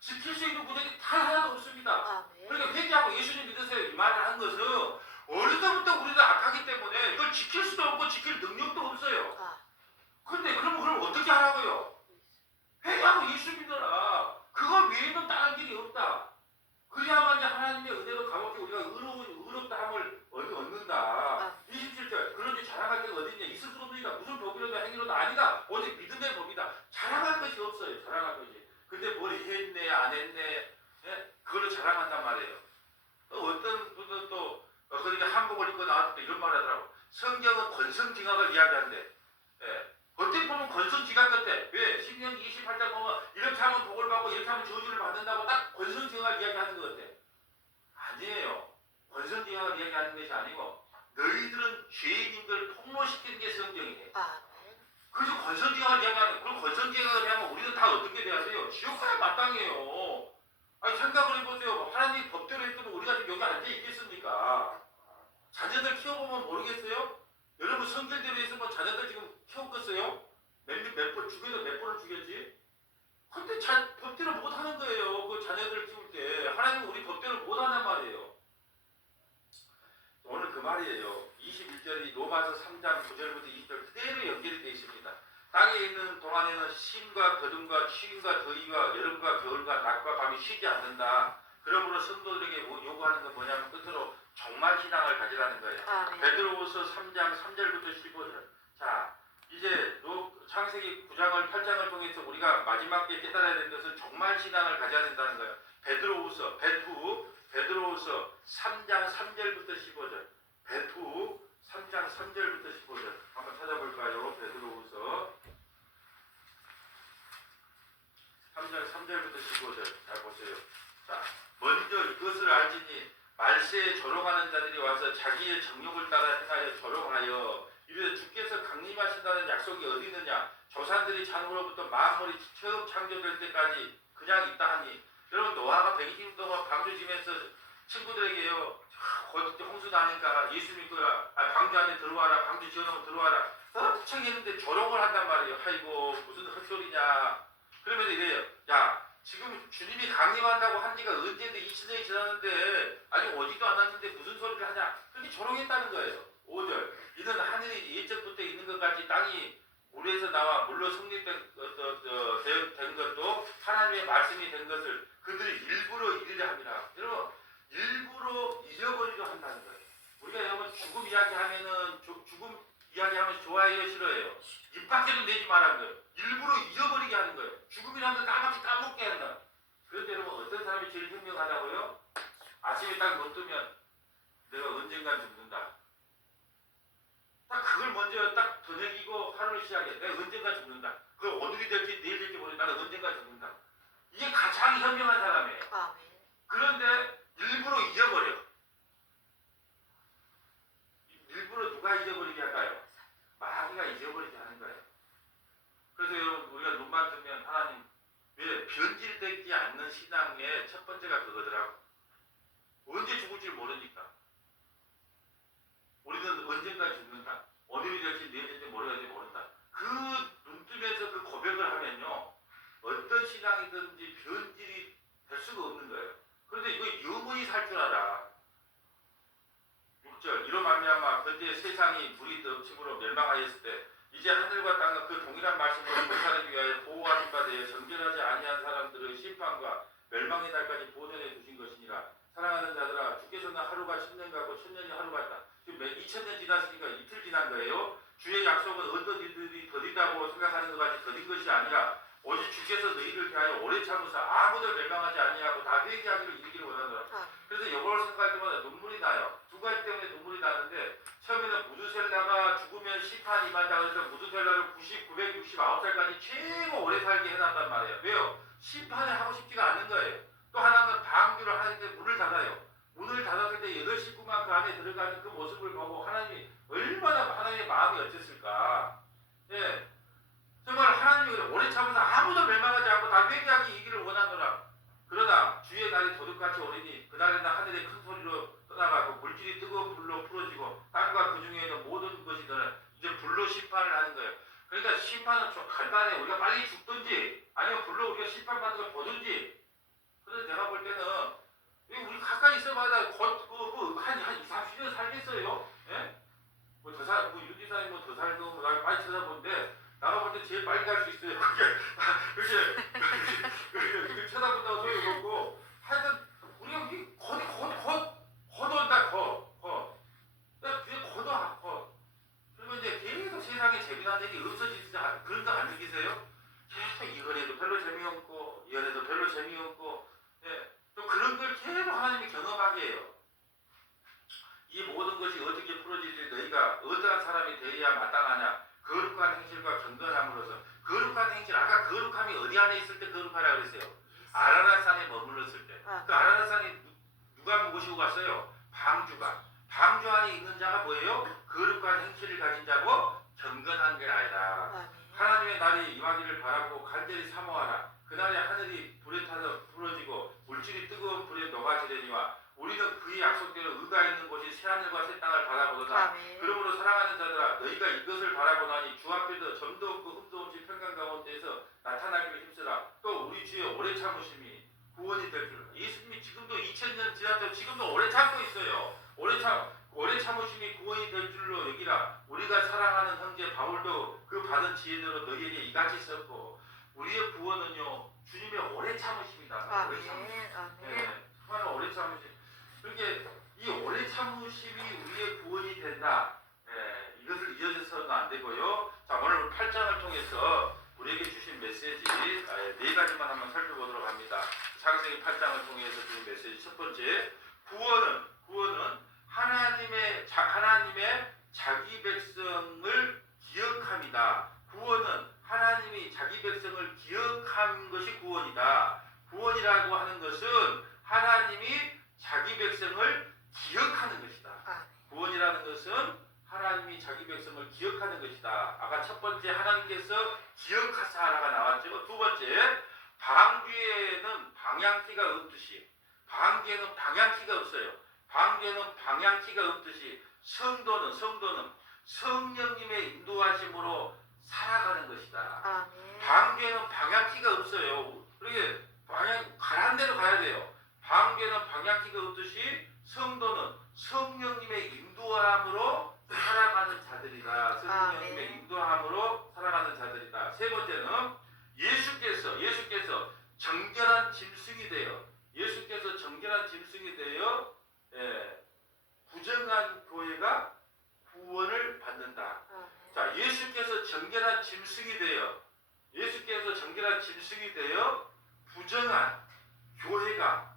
지킬 수 있는 구절이 다 하나도 없습니다. 그러니까 회개하고 예수님 믿으세요 이 말을 한 것은 어려서부터 우리는 악하기 때문에 이걸 지킬 수도 없고 지킬 능력도 없어요. 근데 그럼 어떻게 하라고요? 회개하고 예수 믿어라. 그거 외에는 다른 길이 없다. 그래야만 이제 하나님의 은혜로 감옥에 우리가 의롭다함을 얻는다. 27절. 그런지 자랑할 데가 어디 있냐? 있을 수 없느니라. 무슨 법이라도 행위로도 아니다. 오직 믿음의 법이다. 자랑할 것이 없어요. 자랑할 것이. 근데 뭘 했네 안 했네. 예? 그거를 자랑한단 말이에요. 또 어떤 분은 또 그러니까 한복을 입고 나왔을 때 이런 말 하더라고. 성경은 권성징악을 이야기하는데 예. 어떻게 보면 권성징악 같아. 왜? 신명기 28장 보면 이렇게 하면 복을 받고 이렇게 하면 저주를 받는다고 딱 권성징악을 이야기하는 것 같아. 아니에요. 권성징악을 이야기하는 것이 아니고 너희들은 죄인들 폭로시키는 게 성경이에요. 그래서 권성징악을 이야기하는 그럼 권성징악을 하면 우리는 다 어떻게 돼야돼요? 지옥 가야 마땅해요. 아니 생각을 해보세요. 하나님 법대로 했더니 우리가 지금 여기 앉아 있겠습니까? 자녀들 키워보면 모르겠어요? 여러분 성질대로 있으면 자녀들 지금 키웠겠어요? 몇 번 죽여도 몇 번을 죽였지? 근데 법대로 못 하는 거예요. 그 자녀들을 키울 때 하나님은 우리 법대로 못 하는 말이에요. 오늘 그 말이에요. 21절이 로마서 3장 9절부터 20절 그대로 연결이 되어 있습니다. 땅에 있는 동안에는 심과 거둠과 추위과 더위와 여름과 겨울과 낮과 밤이 쉬지 않는다. 그러므로 성도들에게 요구하는 건 뭐냐면 끝으로 정말 신앙을 가지라는 거예요. 베드로후서 3장 3절부터 15절. 자, 이제 창세기 9장을 8장을 통해서 우리가 마지막에 깨달아야 되는 것은 정말 신앙을 가져야 된다는 거예요. 베드로후서 3장 3절부터 15절. 베드로 3장 3절부터 15절. 한번 찾아볼까요? 베드로후서 3장 3절부터 15절. 잘 보세요. 자, 먼저 이것을 알지니 말세에 조롱하는 자들이 와서 자기의 정욕을 따라 행하여 조롱하여 이르되 주께서 강림하신다는 약속이 어디 있느냐? 조상들이 장으로부터 만물이 처음 창조될 때까지 그냥 있다 하니. 여러분, 노아가 120년 동안 방주 지면서 친구들에게요, 곧 홍수 나니까 예수 믿고야, 방주 안에 들어와라, 방주 지어놓으면 들어와라, 엄청 했는데 조롱을 한단 말이에요. 아이고 무슨 헛소리냐. 그러면서 이래요. 야, 지금 주님이 강림한다고 한 지가 언제인데 2000년이 지났는데 아직 오지도 않았는데 무슨 소리를 하냐. 그렇게 조롱했다는 거예요. 5절. 이는 하늘이 예적부터 있는 것 같이 땅이 물에서 나와 물로 성립된 것도 하나님의 말씀이 된 것을 그들이 일부러 이르려 함이라. 여러분, 일부러 잊어버리려 한다는 거예요. 우리가 여러분 죽음 이야기하면은 죽음 이야기하면 좋아해요, 싫어해요? 입 밖에도 내지 말라는 거예요. 일부러 잊어버리게 하는 거예요. 죽음이라는 걸 까맣게 까먹게 한다. 그런데 여러분, 어떤 사람이 제일 현명하다고요? 아침에 딱 눈 뜨면 내가 언젠간 죽는다. 딱 그걸 먼저 딱 더내기고 하루를 시작해. 내가 언젠가 죽는다. 그 오늘이 될지 내일 될지 모르겠는데 나는 언젠가 죽는다. 이게 가장 현명한 사람이에요. 그런데 일부러 잊어버려. 일부러 누가 잊어버리게 할까요? 마귀가 잊어버리게 하는 거예요. 그래서 여러분, 우리가 눈만 뜨면 하나님, 왜 변질되지 않는 신앙의 첫 번째가 그거더라고. 언제 죽을지 모르니까. 우리는 언젠가 죽는다. 오늘이 될지 내일 될지 모른다. 그 눈 뜨면서 그 고백을 하면요, 어떤 신앙이든지 변질이 될 수가 없는 거예요. 그런데 이거 영원히 살 줄 알아. 6절. 이로 말미암아 그때 세상이 불이 덮침으로 멸망하였을 때 이제 하늘과 땅은 그 동일한 말씀으로 못살기 위하여 보호하신 바 되어 정결하지 아니한 사람들의 심판과 멸망의 날까지 보존해 두신 것이니라. 사랑하는 자들아, 주께서는 하루가 10년 같고 1000년이 하루 같다. 지금 2000년 지났으니까 이틀 지난 거예요. 주의 약속은 어떤 이들이 더디다고 생각하는 것 같이 더딘 것이 아니라 오직 주께서 너희를 위하여 오래 참으사 아무도 멸망하지 아니하고 다 회개하기를 이르기를 원하노라. 그래서 이걸 생각할 때마다 눈물이 나요. 두 가지 때문에 눈물이 나는데, 처음에는 무두셀라가 죽으면 시판이 임한다 그래서 무두셀라를 969살까지 최고 오래 살게 해놨단 말이에요. 왜요? 심판을 하고 싶지가 않는 거예요. 또 하나는 방주를 하는데 문을 닫아요. 문을 닫았을 때 8식구만 그 안에 들어가는 그 모습을 보고 하나님이 얼마나 하나님의 마음이 어땠을까. 예, 정말 하나님이 그래, 오래 참으사 아무도 멸망하지 않고 다 회개하기 이기를 원하노라. 그러나 주의 날이 도둑같이 오리니 그날에는 하늘의 큰 소리로 떠나가고 물질이 뜨거운 불로 풀어지고 땅과 그 중에 있는 모든 것이 너는 이제 불로 심판을 하는 거예요. 그러니까 심판은 좀 간단해. 우리가 빨리 죽든지 아니면 불로 우리가 심판받는 걸 보든지. 그래서 내가 볼 때는 우리 가까이 있어봐야 한 20, 30년 살겠어요. 예? 윤지사님 더 살고 날 많이 쳐다보는데 나가 볼 때 제일 빨리 갈 수 있어요. 그렇게 쳐다본다고 소용없고, 하여튼 우리가 곧 온다. 뒤에 곧 와. 그리고 이제 계속 세상에 재미난 일이 없어지지 그런 거 안 느끼세요? 계속 이거에도 별로 재미없고 이거에도 별로 재미없고, 예. 또 그런 걸 계속 하나님이 경험하게 해요. 이 모든 것이 어떻게 풀어질지 너희가 어떠한 사람이 되어야 마땅하냐. 거룩한 행실과 경건함으로써. 거룩한 행실, 아까 거룩함이 어디 안에 있을 때 거룩하라 그랬어요? 아라랏산에 머물렀을 때. 그 아라랏산에 누가 모시고 갔어요? 방주가. 방주 안에 있는 자가 뭐예요? 거룩한 행실을 가진 자고 경건한 게 아니라. 하나님의 날이 임하기를 바라고 간절히 사모하라. 그날에 하늘이 불에 타서 부러지고 물질이 뜨거운 불에 녹아지려니와 우리는 그의 약속대로 의가 있는 곳이 새하늘과 새 땅을 바라보도다. 아멘. 그러므로 사랑하는 자들아 너희가 이것을 바라보나니 주 앞에서 점도 없고 흠도 없이 평강 가운데에서 나타나기를 힘쓰라. 또 우리 주의 오래 참으심이 구원이 될 줄. 예수님이 지금도 2000년 지났다고 지금도 오래 참고 있어요. 오래 참으심이 구원이 될 줄로 여기라. 우리가 사랑하는 형제 바울도 그 받은 지혜대로 너희에게 이같이 썼고 우리의 구원은요 주님의 오래 참으심이다. 오래 참으심. 네, 정말 오래 참으심. 그러니까 이 오래 참으심이 우리의 구원이 된다. 네, 이것을 잊어서는 안 되고요. 자, 오늘 8장을 통해서 우리에게 주신 메시지 네 가지만 한번 살펴보도록 합니다. 창세기 8장을 통해서 주신 메시지 첫 번째, 구원은 하나님의 자기 백성을 기억함이다. 구원은 하나님이 자기 백성을 기억한 것이 구원이다. 구원이라고 하는 것은 하나님이 자기 백성을 기억하는 것이다. 구원이라는 것은 하나님이 자기 백성을 기억하는 것이다. 아까 첫 번째 하나님께서 기억하사라가 나왔죠. 두 번째, 방귀에는 방향키가 없듯이 방귀에는 방향키가 없어요. 방귀에는 방향키가 없듯이 성도는 성령님의 인도하심으로 살아가는 것이다. 방귀에는 방향키가 없어요. 그러게 가라는 대로 가야 돼요. 방귀에는 방향키가 없듯이 성도는 성령님의 인도함으로 살아가는 자들이다. 성령님의 인도함으로 살아가는 자들이다. 세 번째는 예수께서 정결한 짐승이 되어 부정한 교회가 구원을 받는다. 자, 예수께서 정결한 짐승이 되어 부정한 교회가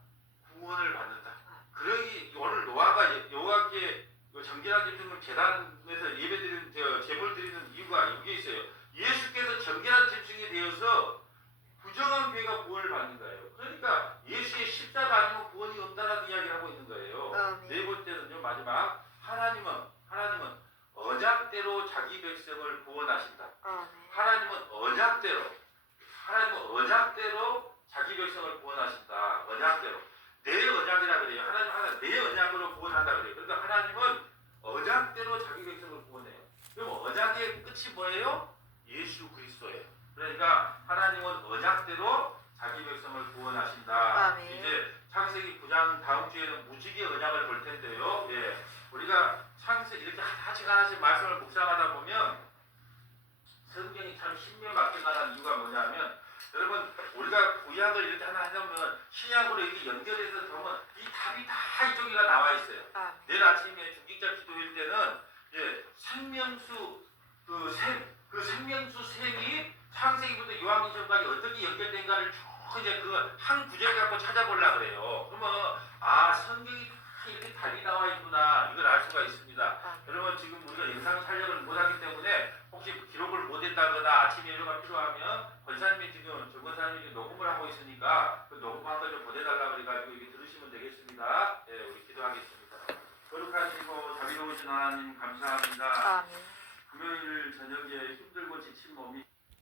구원을 받는다. 그러기 오늘 노아가 여호와께 정결한 짐승을 제단에서 예배드리는 제물 드리는 이유가 여기에 있어요. 예수께서 정결한 짐승이 되어서 부정한 교회가 구원을 받는 거예요. 그러니까 예수의 십자가 아니면 구원이 없다는 이야기를 하고 있는 거예요. 네 번째는요, 마지막 하나님은 언약대로 자기 백성을 구원하신다. 하나님은 언약대로 자기 백성을 구원하신다. 언약대로. 내 언약이라 그래요. 하나님 내 언약으로 구원한다 그래요. 그러니까 하나님은 언약대로 자기 백성을 구원해요. 그럼 언약의 끝이 뭐예요? 예수 그리스도예요. 그러니까 하나님은 언약대로 자기 백성을 구원하신다. 이제 창세기 9장 다음 주에는 무지개 언약을 볼 텐데요. 예, 우리가 창세기 이렇게 하나씩 말씀을 묵상하다 보면 성경이 참 신명맞게가는 이유가 뭐냐면, 여러분 우리가 구약을 이렇게 하나 하면 신약으로 이렇게 연결해서 보면 이 답이 다 이쪽에가 나와 있어요. 내일 아침에 중직자 기도일 때는 생명수 생명수 셈이 창세기부터 요한계시록까지 어떻게 연결된가를 쭉 이제 그 한 구절 갖고 찾아보려고 그래요. 그러면 성경이 다 이렇게 답이 나와 있구나, 이걸 알 수가 있습니다. 여러분 지금 우리가 영상 촬영을 못하기 때문에 혹시 기록을 못했다거나 아침 예배가 필요하면 권사님이 지금 정 권사님이